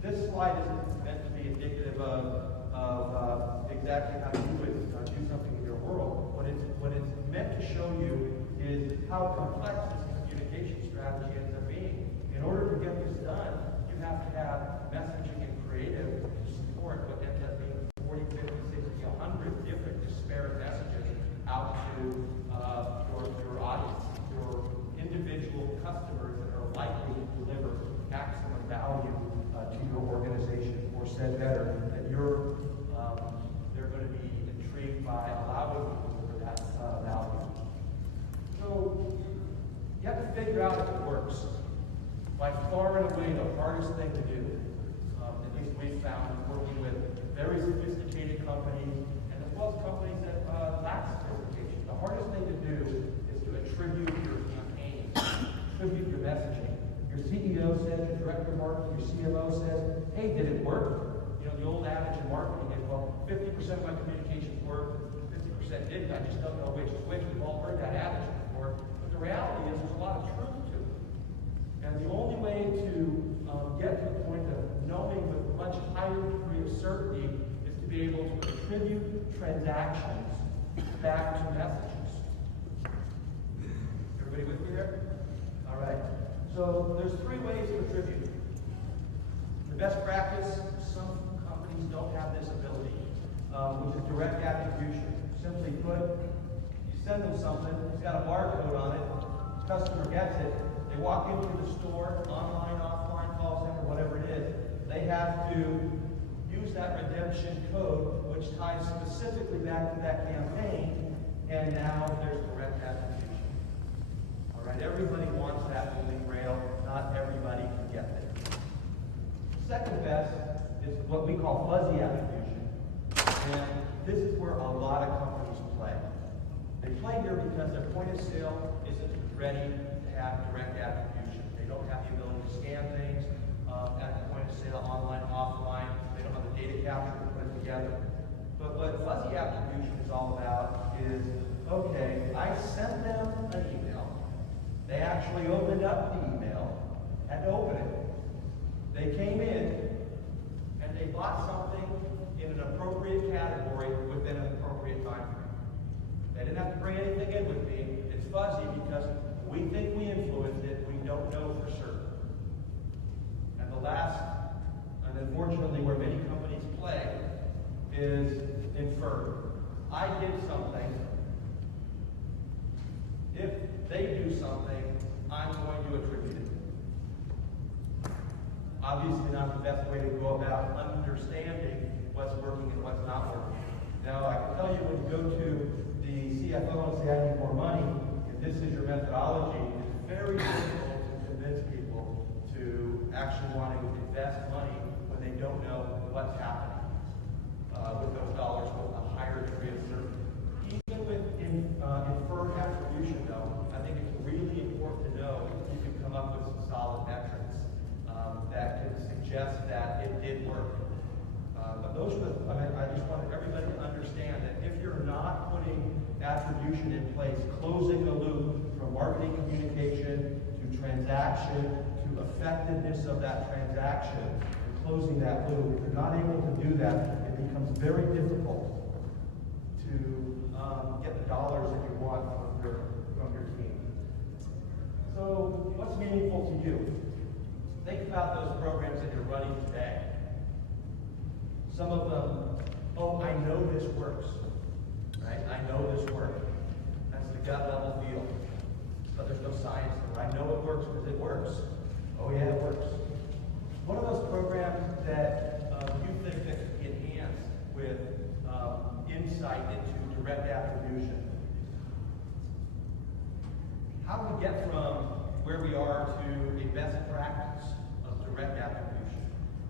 This slide isn't meant to be indicative of exactly how you would do something in your world. What it's meant to show you is how complex this communication strategy ends up being. In order to get this done, you have to have messaging and creative to support what ends up being 40, 50, 60, 100 different disparate messages out to your audience, your individual customers that are likely to deliver maximum value to your organization, or said better, that they're going to be intrigued by allowing you to deliver that value. So you have to figure out if it works. By far and away the hardest thing to do, at least we've found working with very sophisticated companies, and as well as companies that lack sophistication. The hardest thing to do is to attribute your campaigns, attribute your messaging. Your CEO says, your director of marketing, your CMO says, hey, did it work? The old adage in marketing is, well, 50% of my communications worked, 50% didn't. I just don't know which is which. We've all heard that adage before. But the reality is there's a lot of truth to it. And the only way to get to the point of knowing with a much higher degree of certainty is to be able to attribute transactions back to messages. Everybody with me there? All right. So there's 3 ways to attribute. The best practice, some companies don't have this ability, which is direct attribution. Simply put, you send them something, it's got a barcode on it, the customer gets it, they walk into the store, online, offline, call center, whatever it is, they have to use that redemption code, which ties specifically back to that campaign, and now there's direct attribution. All right, everybody wants that moving rail, not everybody can get it. Second best is what we call fuzzy attribution, and this is where a lot of companies play. They play here because their point of sale isn't ready to have direct attribution. They don't have the ability to scan things at the point of sale, online, offline. They don't have the data capture to put it together. But what fuzzy attribution is all about is, okay, I sent them an email. They actually opened up the email, had to open it. They came in, and they bought something in an appropriate category within an appropriate time frame. They didn't have to bring anything in with me. It's fuzzy because we think we influenced it. We don't know for certain. obviously not the best way to go about understanding what's working and what's not working. Now, I can tell you when you go to the CFO and say, I need more money, and this is your methodology, it's very difficult to convince people to actually want to invest money when they don't know what's happening with those dollars with a higher degree of certainty. Even with inferred attribution, though, I think it's really important to know you can come up with some solid metrics that can suggest that it did work. But those are I just want everybody to understand that if you're not putting attribution in place, closing the loop from marketing communication to transaction to effectiveness of that transaction, and closing that loop, if you're not able to do that, it becomes very difficult to get the dollars that you want from your team. So what's meaningful to you? Think about those programs that you're running today. Some of them, oh, I know this works, right? I know this works. That's the gut level feel. But there's no science there. I know it works because it works. Oh yeah, it works. One of those programs that you think that could be enhanced with insight into direct attribution. How do we get from where we are to a best practice of direct attribution?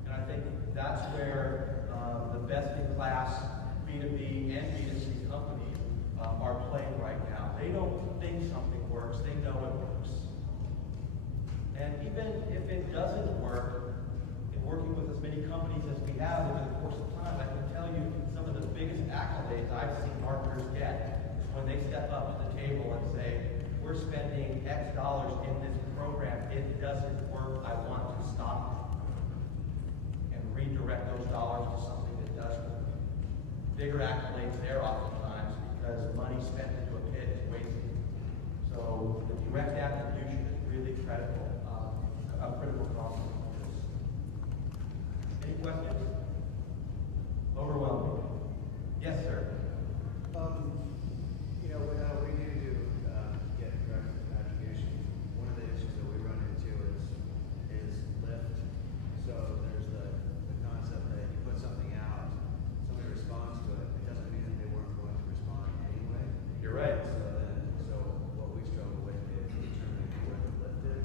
And I think that's where the best-in-class B2B and B2C companies are playing right now. They don't think something works, they know it works. And even if it doesn't work, in working with as many companies as we have over the course of time, I can tell you some of the biggest accolades I've seen marketers get is when they step up to the table and say, we're spending X dollars in this program, it doesn't work, I want to stop it. And redirect those dollars to something that does work. Bigger accolades there oftentimes because money spent into a pit is wasted. So the direct attribution is really critical, a critical component of this. Any questions? Overwhelming. Yes, sir. When we need to get direct attribution, one of the issues that we run into is lift. So there's the concept that you put something out, somebody responds to it. It doesn't mean that they weren't going to respond anyway. You're right. So what we struggle with is determining where the lift is.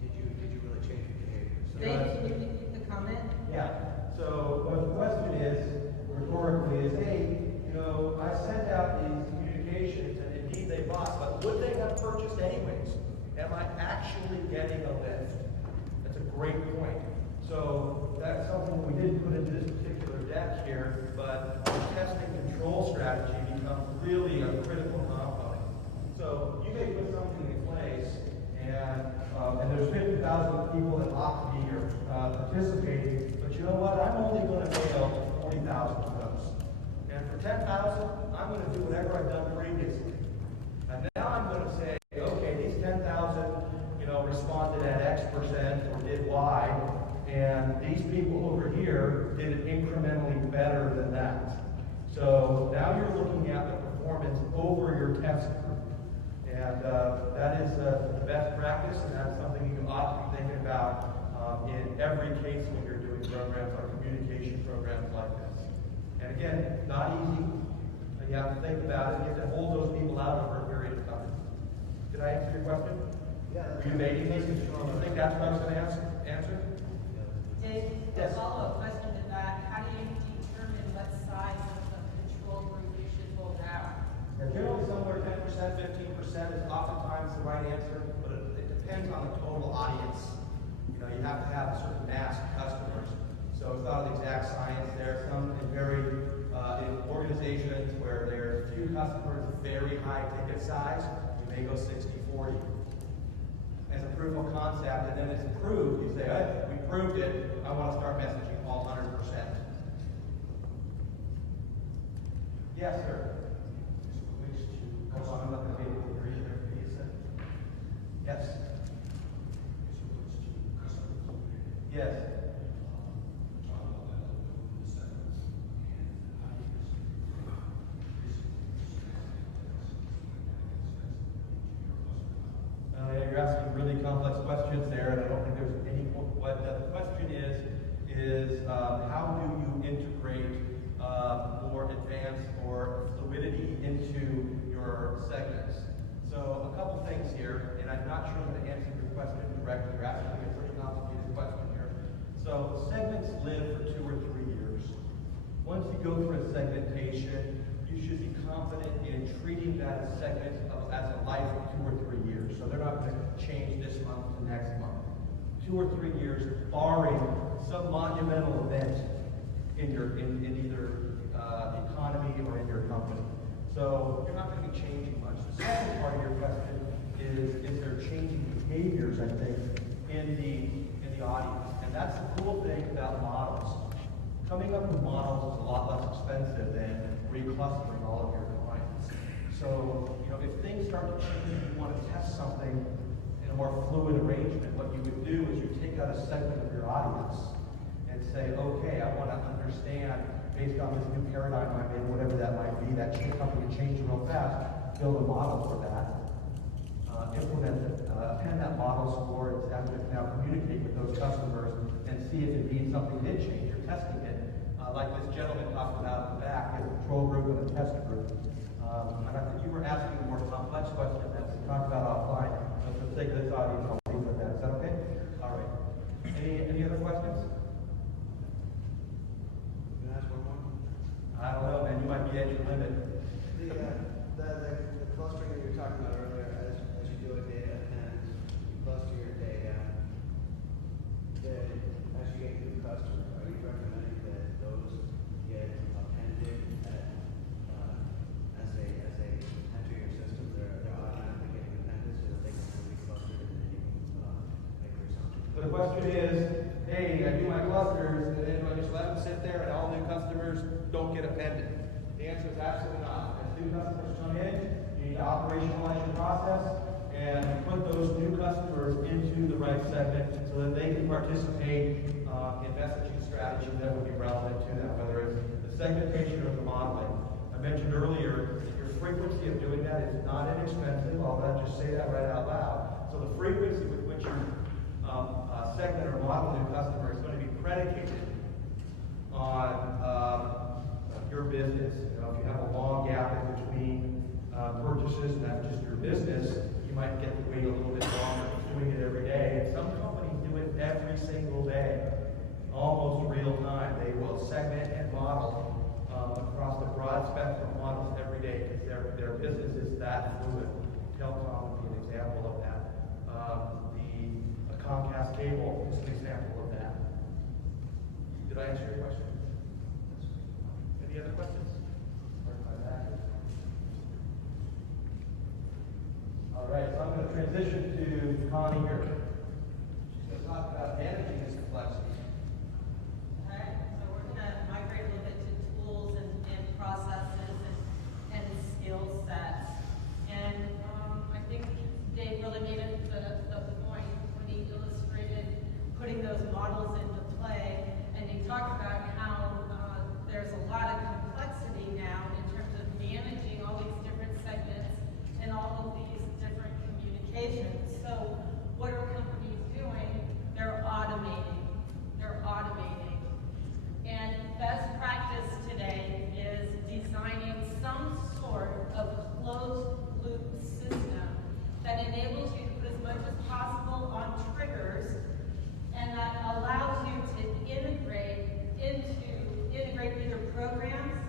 Did you really change your behavior? So Dave, can you repeat the comment? Yeah. So what the question is, rhetorically, is, hey, I sent out these communications and indeed they bought, but would they have purchased anyways? Am I actually getting a lift? That's a great point. So that's something we didn't put into this particular deck here, but the test and control strategy becomes really a critical component. So you may put something in place and there's 50,000 people that opt to be here participating, but you know what? I'm only going to mail 40,000 of those. And for 10,000, I'm going to do whatever I've done previously. And now I'm going to say, okay, these 10,000, responded at X% or did Y, and these people over here did it incrementally better than that. So now you're looking at the performance over your test group. And that is the best practice, and that's something you ought to be thinking about in every case when you're doing programs or communication programs like this. And again, not easy, but you have to think about it. You have to hold those people out over a period of time. Did I answer your question? Yeah. Were you debating these? Do you think that's what I was going to answer? Dave, Yes. a follow-up question to that. How do you determine what size of a control group you should hold out? Yeah, generally somewhere 10%, 15% is oftentimes the right answer, but it depends on the total audience. You have to have a certain mass of customers. So it's not an exact science there. Some in organizations where there's few customers, very high ticket size, you may go 60-40 as a proof of concept, and then it's proved. You say, hey, we proved it. I want to start messaging all 100%. Yes, sir. Hold on, I'm not going to be able to hear you there. Can you say? Yes. Yes. Yeah, you're asking really complex questions. questions there, and I don't think there's any. What the question is how do you integrate more advanced or fluidity into your segments? So a couple things here, and I'm not sure I'm going to answer your question directly. You're asking me a pretty complicated question here. So segments live for 2 or 3 years. Once you go through a segmentation, you should be confident in treating that segment as a life of 2 or 3 years. So they're not going to change this month to next month. 2 or 3 years, barring some monumental event in either economy or in your company. So you're not going to be changing much. The second part of your question is there changing behaviors, I think, in the audience. And that's the cool thing about models. Coming up with models is a lot less expensive than reclustering all of your clients. So, if things start to change and you want to test something in a more fluid arrangement, what you would do is you take out a segment of your audience and say, okay, I want to understand, based on this new paradigm I'm in, whatever that might be, that company can change real fast, build a model for that, implement it, append that model score, it's after it now communicate with those customers and see if indeed something did change. You're testing it, like this gentleman talked about in the back, a control group and a test group. And I think you were asking a more complex question that we talked about offline. But for the sake of this audience, I'll leave with that. Is that okay? All right. Any other questions? Can I ask one more? I don't know, man. You might be at your limit. The clustering that you were talking about earlier, as you do a data and you cluster your data, as you get new customers, are you recommending that those get appended as they enter your system? They're automatically getting appended so that they can be clustered and then you can make your assumptions? So the question is, hey, I do my clusters, and then do I just let them sit there and all new customers don't get appended? The answer is absolutely not. As new customers come in, you need to operationalize your process and put those new customers into the right segment so that they can participate in messaging strategy that would be relevant to them, whether it's the segmentation or the modeling. I mentioned earlier, your frequency of doing that is not inexpensive, although I'll just say that right out loud. So the frequency with which you segment or model new customer is going to be predicated on your business. If you have a long gap in between purchases, and that's just your business, you might get to wait a little bit longer doing it every day. And some companies do it every single day, almost real time. They will segment and model across the broad spectrum of models every day because their business is that fluid. Telecom would be an example of that. The Comcast cable is an example of that. Did I answer your question? Any other questions? All right, so I'm going to transition to Connie here. She's going to talk about managing this complexity. Okay, so we're going to migrate a little bit to tools and processes and skill sets. And I think Dave really made it the point when he illustrated putting those models into play. And he talked about how there's a lot of complexity now in terms of managing all these different segments and all of these different communications. So what are companies doing? They're automating. They're automating. And best practice today is designing some sort of closed loop system that enables you to put as much as possible on triggers and that allows you to integrate either programs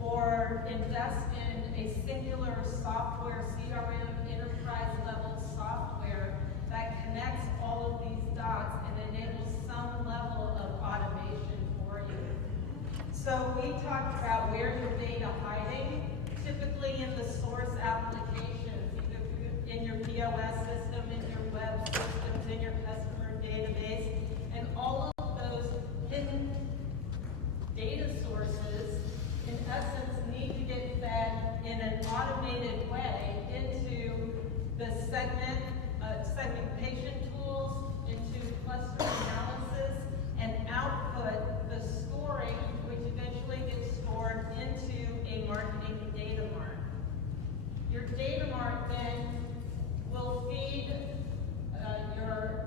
or invest in a singular software, CRM, enterprise level software that connects all of these dots and enables some level of automation for you. So we talked about where's your data hiding, typically in the source applications, either in your POS system, in your web systems, in your customer database, and all of those hidden data sources, in essence, need to get fed in an automated way into the segmentation tools, into cluster analysis, and output the scoring, which eventually gets stored into a marketing data mart. Your data mart then will feed your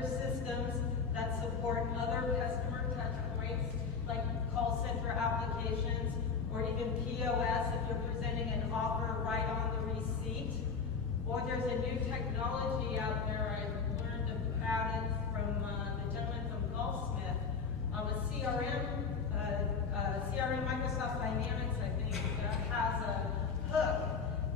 other systems that support other customer touch points, like call center applications, or even POS if you're presenting an offer right on the receipt. Or there's a new technology out there, I learned about it from the gentleman from Goldsmith, a CRM Microsoft Dynamics, I think, has a hook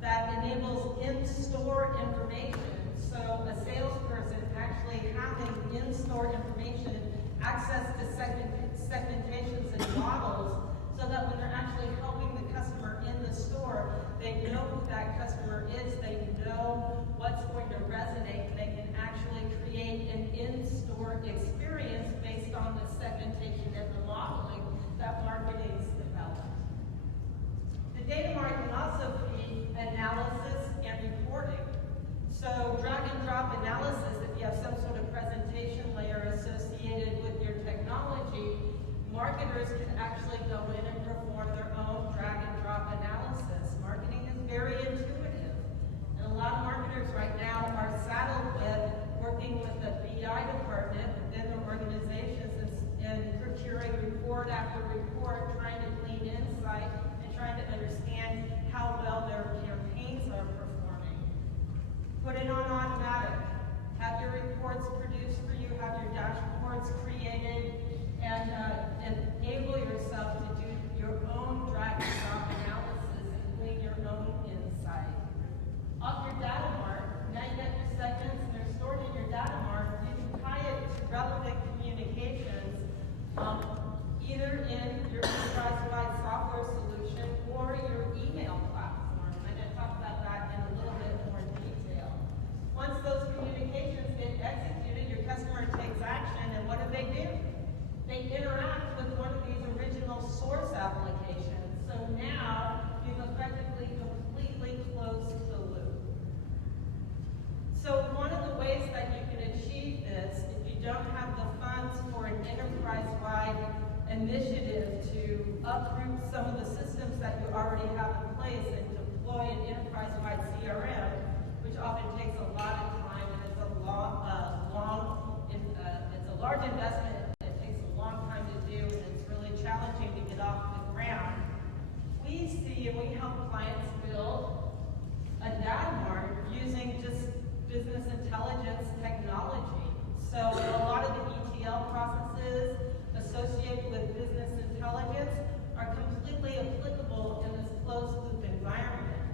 that enables in-store information. So a salesperson actually having in-store information, access to segmentations and models, so that when they're actually helping the customer in the store, they know who that customer is, they know what's going to resonate, they can actually create an in-store experience based on the segmentation and the modeling that marketing's developed. The data mart can also be analysis and reporting. So drag and drop analysis, if you have some sort of presentation layer associated with your technology, marketers can actually go in and perform their own drag and drop analysis. Marketing is very intuitive. And a lot of marketers right now are saddled with working with the BI department within their organizations and procuring report after report, trying to glean insight and trying to understand how well their campaigns are performing. Put it on automatic. Have your reports produced for you, have your dashboards created, and enable yourself to do your own drag and drop analysis and glean your own insight. Off your data mart, now you got your segments and they're stored in your data mart. You can tie it to relevant communications, either in your enterprise-wide software solution or your email platform. I'm going to talk about that in a little bit more detail. Once those communications get executed, your customer takes action, and what do? They interact with one of these original source applications. So now you've effectively completely closed the loop. So one of the ways that you can achieve this, if you don't have the funds for an enterprise-wide initiative to uproot some of the systems that you already have in place and deploy an enterprise-wide CRM, which often takes a lot of time and it's a large investment. Challenging to get off the ground. We see and we help clients build a data mart using just business intelligence technology. So a lot of the ETL processes associated with business intelligence are completely applicable in this closed loop environment.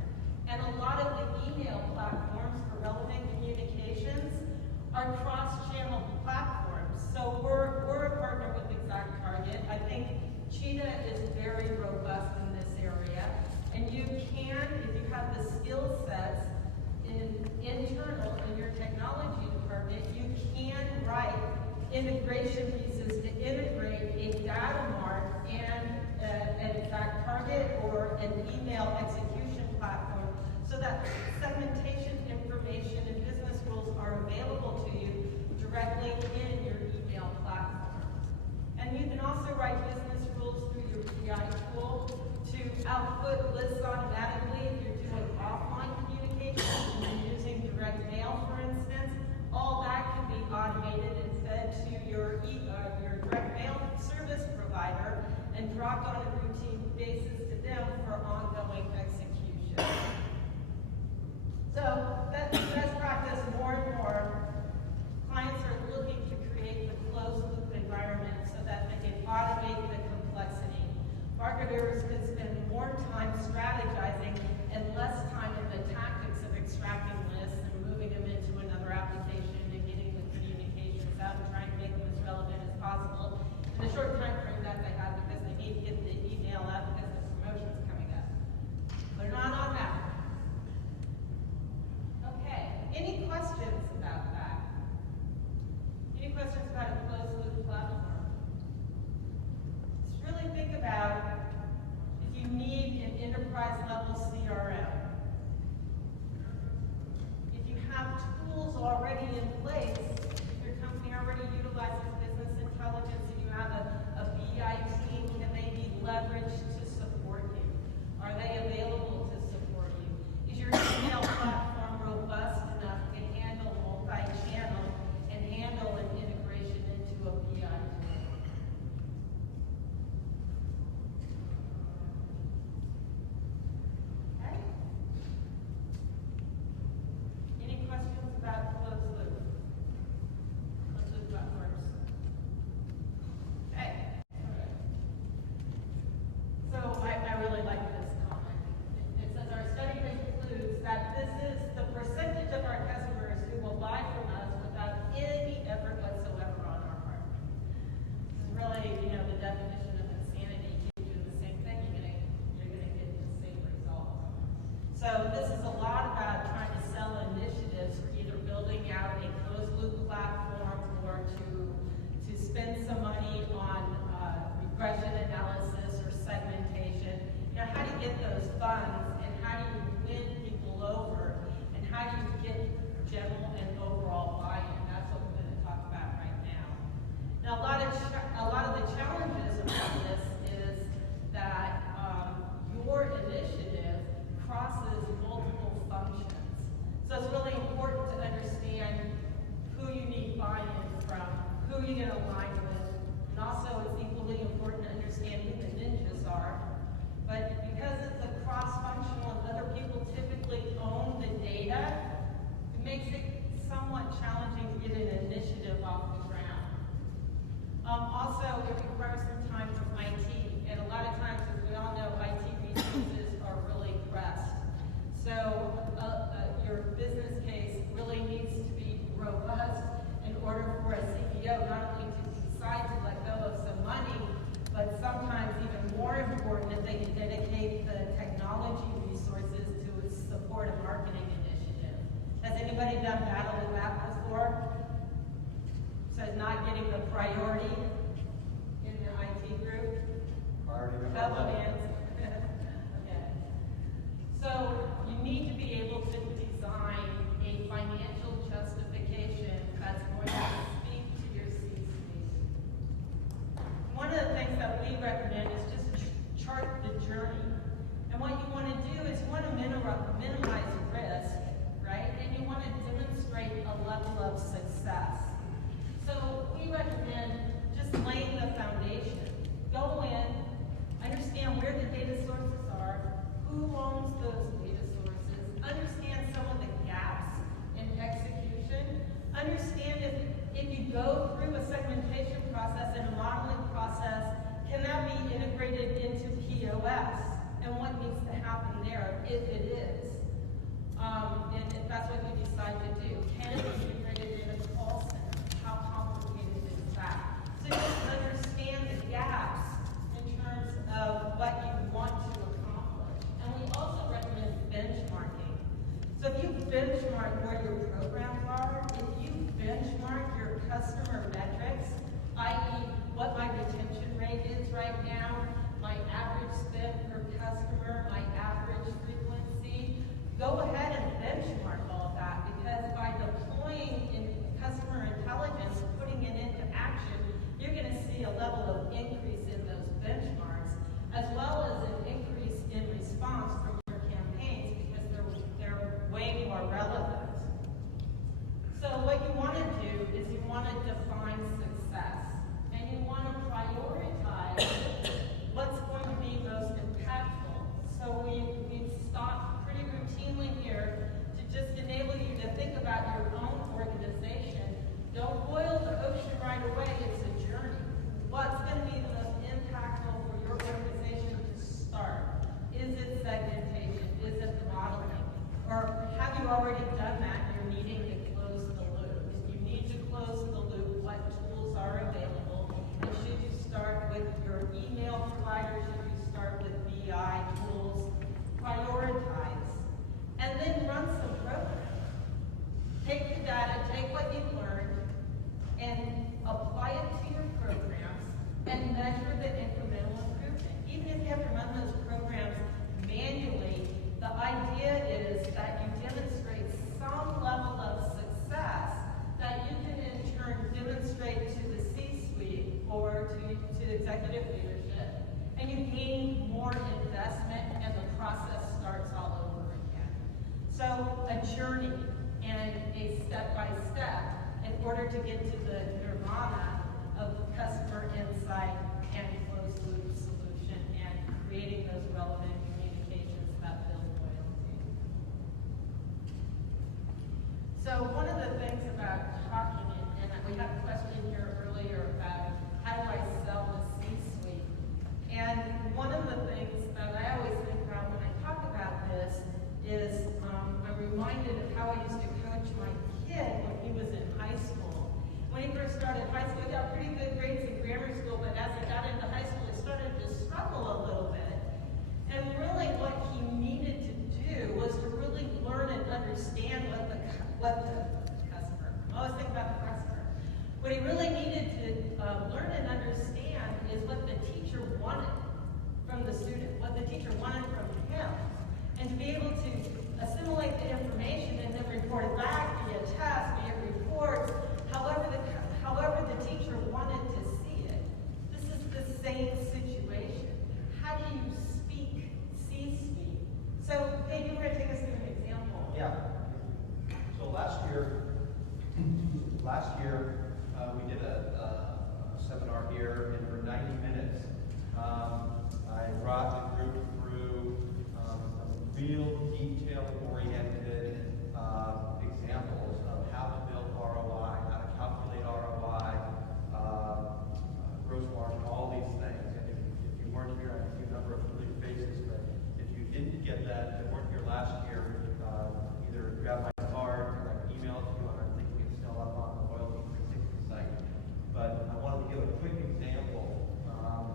And a lot of the email platforms for relevant communications are cross-channel platforms. So we're a partner with ExactTarget. I think Cheetah is very robust in this area. And you can, if you have the skill sets internal in your technology department, you can write integration pieces to integrate a data mart and an ExactTarget or an email execution platform so that segmentation information and business rules are available to you directly in your email platform. And you can also write business rules through your BI tool to output lists automatically if you're doing offline communication and you're using direct mail, for instance. All that can be automated and fed to your direct mail service provider and dropped on a routine basis to them for ongoing execution. So that's best practice. More and more clients are looking to create the closed loop environment so that they can automate the complexity. Marketers can spend more time strategizing and less time in the tactics of extracting lists and moving them into another application and getting the communications out and trying to make them as relevant as possible in the short time frame that they have because they need to get the email out because the promotion's coming up. They're not on that. Okay, any questions about that? Any questions about a closed loop platform? Just really think about if you need an enterprise level CRM. If you have tools already in place, if your company already utilizes business intelligence and you have a BI team, can they be leveraged to support you? Are they available to support you? Is your email platform robust enough to handle multi-channel and handle and general and overall buy-in. That's what we're going to talk about right now. Now, a lot of the challenges about this is that your initiative crosses multiple functions. So it's really important to understand who you need buy-in from, who you're going to align with, and also it's equally important to understand who the ninjas are. But because it's a cross-functional and other people typically own the data, it makes it somewhat challenging to get an initiative off the ground. Also, it requires some time from IT, and a lot of times, as we all know, IT resources are really pressed. So your business case really needs to be robust in order for a CEO not only to decide to let go of some money, but sometimes even more important if they can dedicate the technology resources to support a marketing initiative. Has anybody done battle with that before? So it's not getting the priority in the IT group? Priority number Couple 11. hands. Okay. So you need to be able to design a financial justification that's going to speak to your C-suite. One of the things that we recommend is just chart the journey. And what you want to do is you want to minimize risk, right? And you want to demonstrate a level of success. So we recommend just laying the foundation. Go in, understand where the data sources are, who owns those data sources, understand some of the gaps in execution, understand if you go through a segmentation process and a modeling process, can that be integrated into POS? And what needs to happen there, if it is. And if that's what you decide to do. Can it be integrated in a call center? How complicated is that? So just understand the gaps in terms of what you want to accomplish. And we also recommend benchmarking. So if you benchmark where your programs are, if you benchmark your customer metrics, i.e. what my retention rate is right now, my average spend per customer, my average frequency, go ahead and benchmark all of that, because by deploying in customer intelligence, putting it into action, you're going to see a level of increase in those benchmarks, as well as an increase in response from your campaigns, because they're way more relevant. So what you want to do is you want to define success, and you want to prioritize what's going to be most impactful. So we've stopped pretty routinely here to just enable you to think about your own organization. Don't boil the ocean right away, it's a journey. What's going to be the most impactful for your organization to start? Is it segmentation? Is it modeling? Or have you already done that and you're needing to close the loop? If you need to close the loop, what tools are available? And should you start with your email provider? Should you start with BI tools? Prioritize. And then run some programs. Take the data, take what you've learned, and apply it to your programs, and measure the incremental improvement. Even if you have to run those programs manually, the idea is that you demonstrate some level of success that you can in turn demonstrate to the C-suite or to executive leadership, and you gain more investment, and the process starts all over again. So a journey and a step-by-step in order to get to the nirvana of customer insight and closed-loop solution and creating those relevant communications that build loyalty. So one of the things about talking, and we had a question here earlier about how do I sell the C-suite? And one of the things that I always think about when I talk about this is I'm reminded of how I used to coach my kid when he was in high school. When he first started high school, he got pretty good grades in grammar school, but as he got into high school, he started to struggle a little bit. And really what he needed to do was to really learn and understand what the customer, I always think about the customer. What he really needed to learn and understand is what the teacher wanted from the student, what the teacher wanted from him. And to be able to assimilate the information and then report it back via year, we did a seminar here, and for 90 minutes, I brought the group through some real detail-oriented examples of how to build ROI, how to calculate ROI, gross margin, all these things. And if you weren't here, I see a number of familiar faces, but if you didn't get that, weren't here last year, either grab my card, or I can email it to you, and I think it's still up on the Loyalty360 site. But I wanted to give a quick example,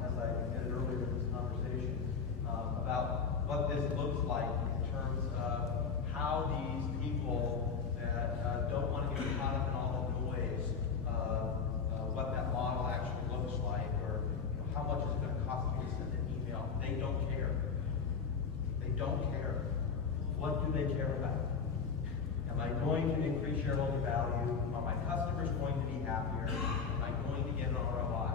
as I did earlier in this conversation, about what this looks like in terms of how these people that don't want to get caught up in all the noise of what that model actually looks like, or how much it's going to cost me to send an email. They don't care. They don't care. What do they care about? Am I going to increase shareholder value? Are my customers going to be happier? Am I going to get an ROI?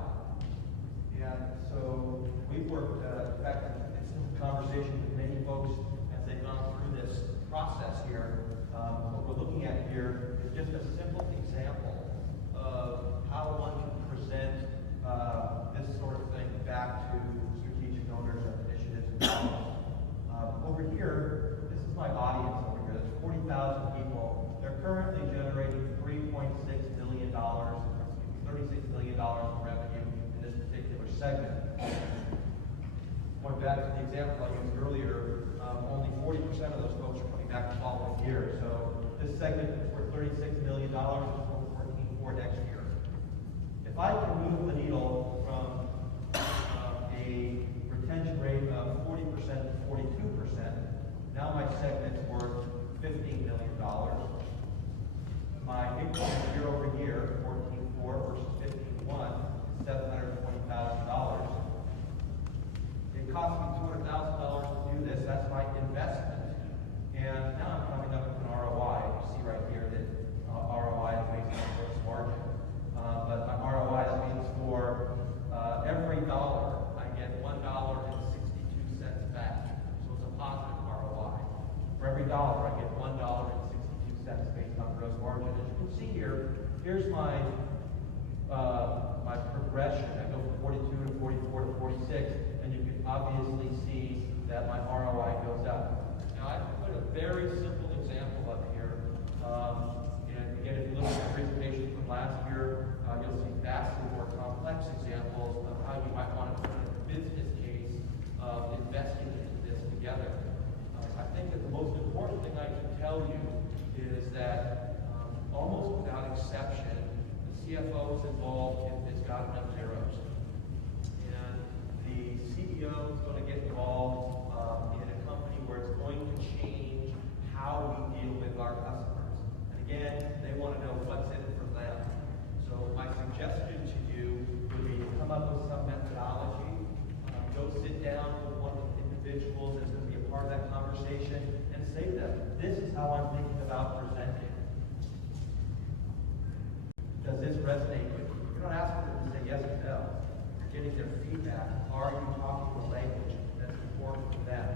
And so we've worked, in fact, it's a conversation with many folks as they've gone through this process here. What we're looking at here is just a simple example of how one can present this sort of thing back to strategic owners of initiatives and goals. Over here, this is my audience over here. There's 40,000 people. They're currently generating $36 million in revenue in this particular segment. Going back to the example I used earlier, only 40% of those folks are coming back the following year. So this segment is worth $36 million, is worth $14.4 next year. If I can move the needle from a retention rate of 40% to 42%, now my segment's worth $15 million. My income year over year, 14.4 versus 15.1, is $720,000. It cost me $200,000 to do this. That's my investment. And now I'm coming up with an ROI. You see right here that ROI is based on gross margin. But my ROI, that means for every dollar, I get $1.62 back. So it's a positive ROI. For every dollar, I get $1.62 based on gross margin. As you can see here, here's my my progression. I go from 42 to 44 to 46, and you can obviously see that my ROI goes up. Now, I put a very simple example up here. And again, if you look at the presentation from last year, you'll see vastly more complex examples of how you might want to put in a business case of investing into this together. I think that the most important thing I can tell you is that almost without exception, the CFO is involved if it's got enough zeros. And the CEO is going to get involved in a company where it's going to change how we deal with our customers. And again, they want to know what's in it for them. So my suggestion to you would be to come up with some methodology, go sit down with one of the individuals that's going to be a part of that conversation, and say to them, this is how I'm thinking about presenting. Does this resonate with you? You're not asking them to say yes or no. You're getting their feedback. Are you talking the language that's important to them?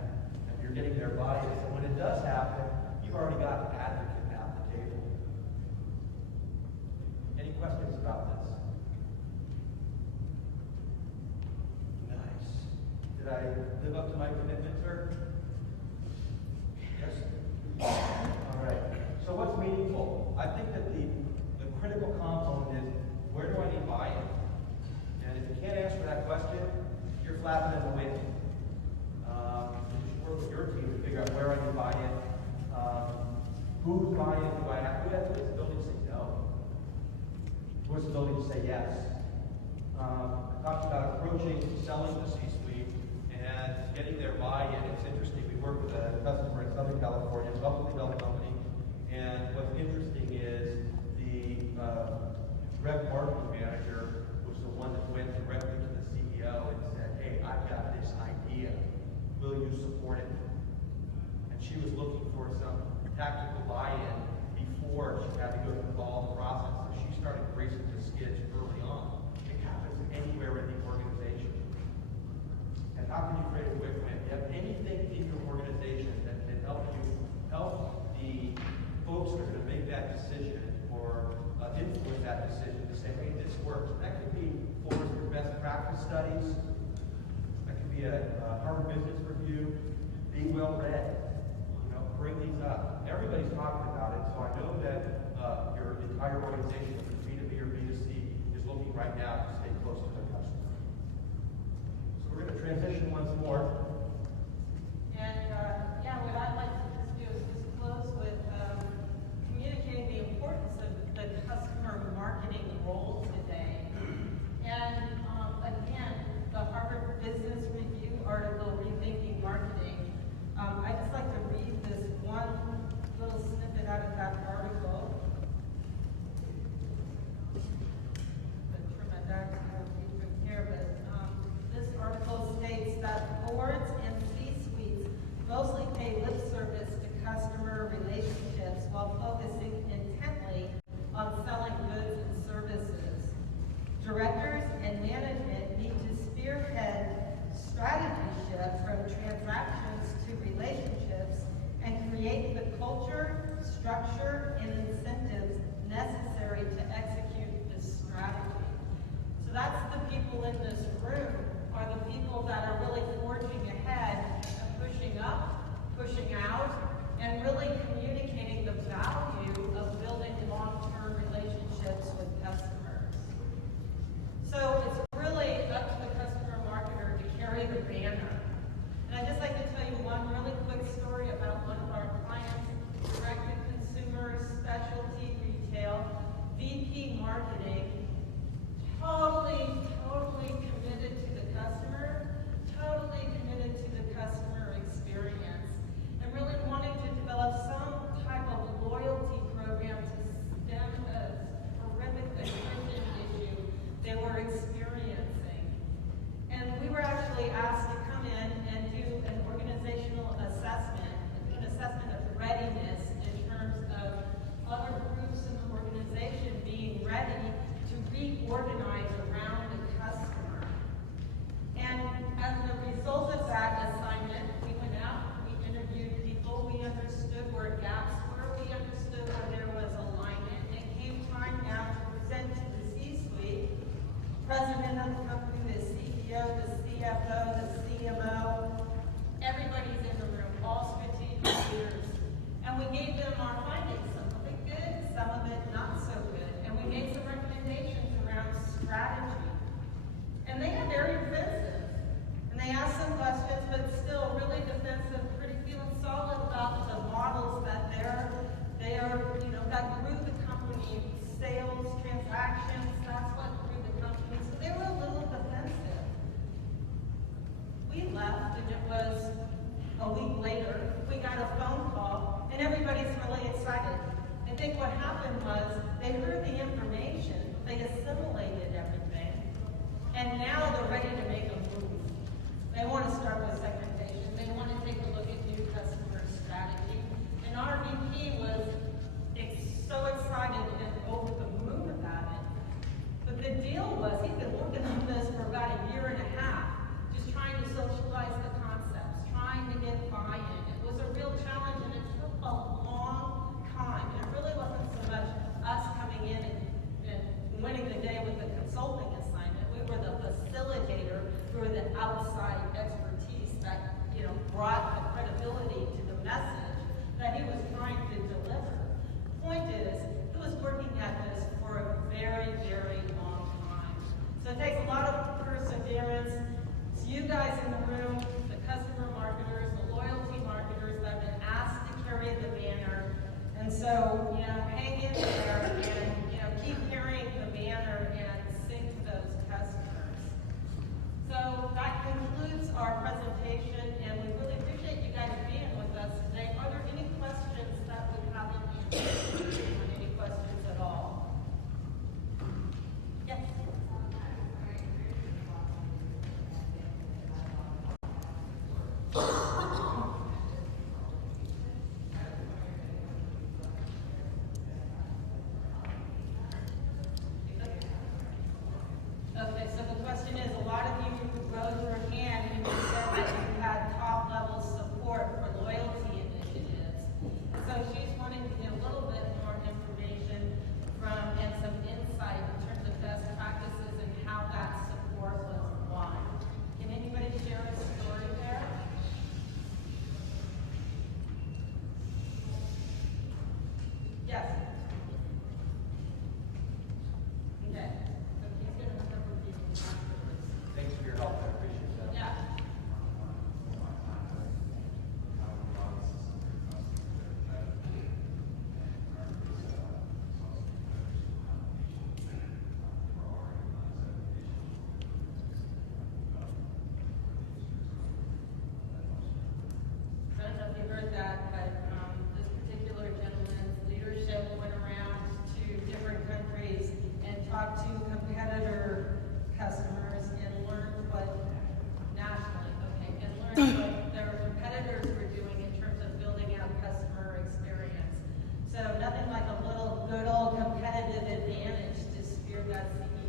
And you're getting their buy-in. So when it does happen, you've already got an advocate at the table. Any questions about this? Nice. Did I live up to my commitment, sir? Yes? All right. So what's meaningful? I think that the critical component is, where do I need buy-in? And if you can't answer that question, you're flapping in the wind. You should work with your team to figure out where I need buy-in. Whose buy-in do I have? Who has the ability to say no? Who has the ability to say yes? I talked about approaching selling the C-suite and getting their buy-in. It's interesting. We work with a customer in Southern California, a publicly held company, and what's interesting is the direct marketing manager was the one that went directly to the CEO and said, hey, I've got this idea. Will you support it? And she was looking for some tactical buy-in before she had to go through all the process. So she started greasing the skids early on. It happens anywhere in the organization. And how can you create a quick win? If you have anything in your organization that can help you help the folks that are going to make that decision or influence that decision to say, hey, this works. That could be for your best practice studies. That could be a Harvard Business Review. Be well read. Bring these up. Everybody's talking about it, so I know that your entire organization, whether it's B2B or B2C, is looking right now to stay close to their customer. So we're going to transition once more. And what I'd like to just do is just close with communicating the importance of the customer marketing role today. And again, the Harvard Business Review article, Rethinking Marketing, I'd just like to read this one little snippet out of that article. Turn my back so I don't read from here, but this article states that boards and C-suites mostly pay lip service to customer relationships while focusing intently on selling goods and services. Directors and management need to spearhead strategy shift from transactions to relationships and create the culture, structure, and incentives necessary to execute this strategy. So that's the people in this room are the people that are really forging ahead and pushing up, pushing out, and really communicating the value of building long-term relationships with customers. So it's really up to the customer marketer to carry the banner. And I'd just like to tell you one really quick story about one of our clients, direct-to-consumer specialty retail, VP marketing, totally committed to the customer, totally committed to the customer experience, and really wanting to develop some type of loyalty program to stem the horrific attrition issue they were experiencing. And we were actually asked to come in and do an organizational assessment, an assessment of readiness in terms of other groups in the organization being ready to reorganize around the customer. And as a result of that assignment, we went out, we interviewed people, we understood where gaps were, we understood where there was alignment. It came time now to present to the C-suite, president of the company, the CEO, the CFO, the CMO, everybody's in the room, all strategic leaders. And we gave them our findings, some of it good, some of it not so good. And we made some recommendations around strategy. And they got very defensive. And they asked some questions, but still really defensive, pretty feeling solid about the models that that grew the company, sales, transactions, that's what grew the company. So they were a little defensive. We left, and it was a week later, we got a phone call, and everybody's really excited. I think what happened was they heard the information, they assimilated everything, and now they're ready to make a move. They want to start with segmentation. They want to take a look at new customer strategy. And our VP was so excited and over the moon about it. But the deal was he's been working on this for about a year and a half, just trying to socialize the concepts, trying to get buy-in. It was a real challenge, and it took a long time. And it really wasn't so much us coming in and winning the day with the consulting assignment. We were the facilitator through the outside expertise that brought the credibility to the message that he was trying to deliver. The point is, he was working at this for a very, very long time. So it takes a lot of perseverance. It's you guys in the room, the customer marketers, the loyalty marketers that have been asked to carry the banner. And so, hang in there and, keep carrying the banner and sing to those customers. So that concludes that CEO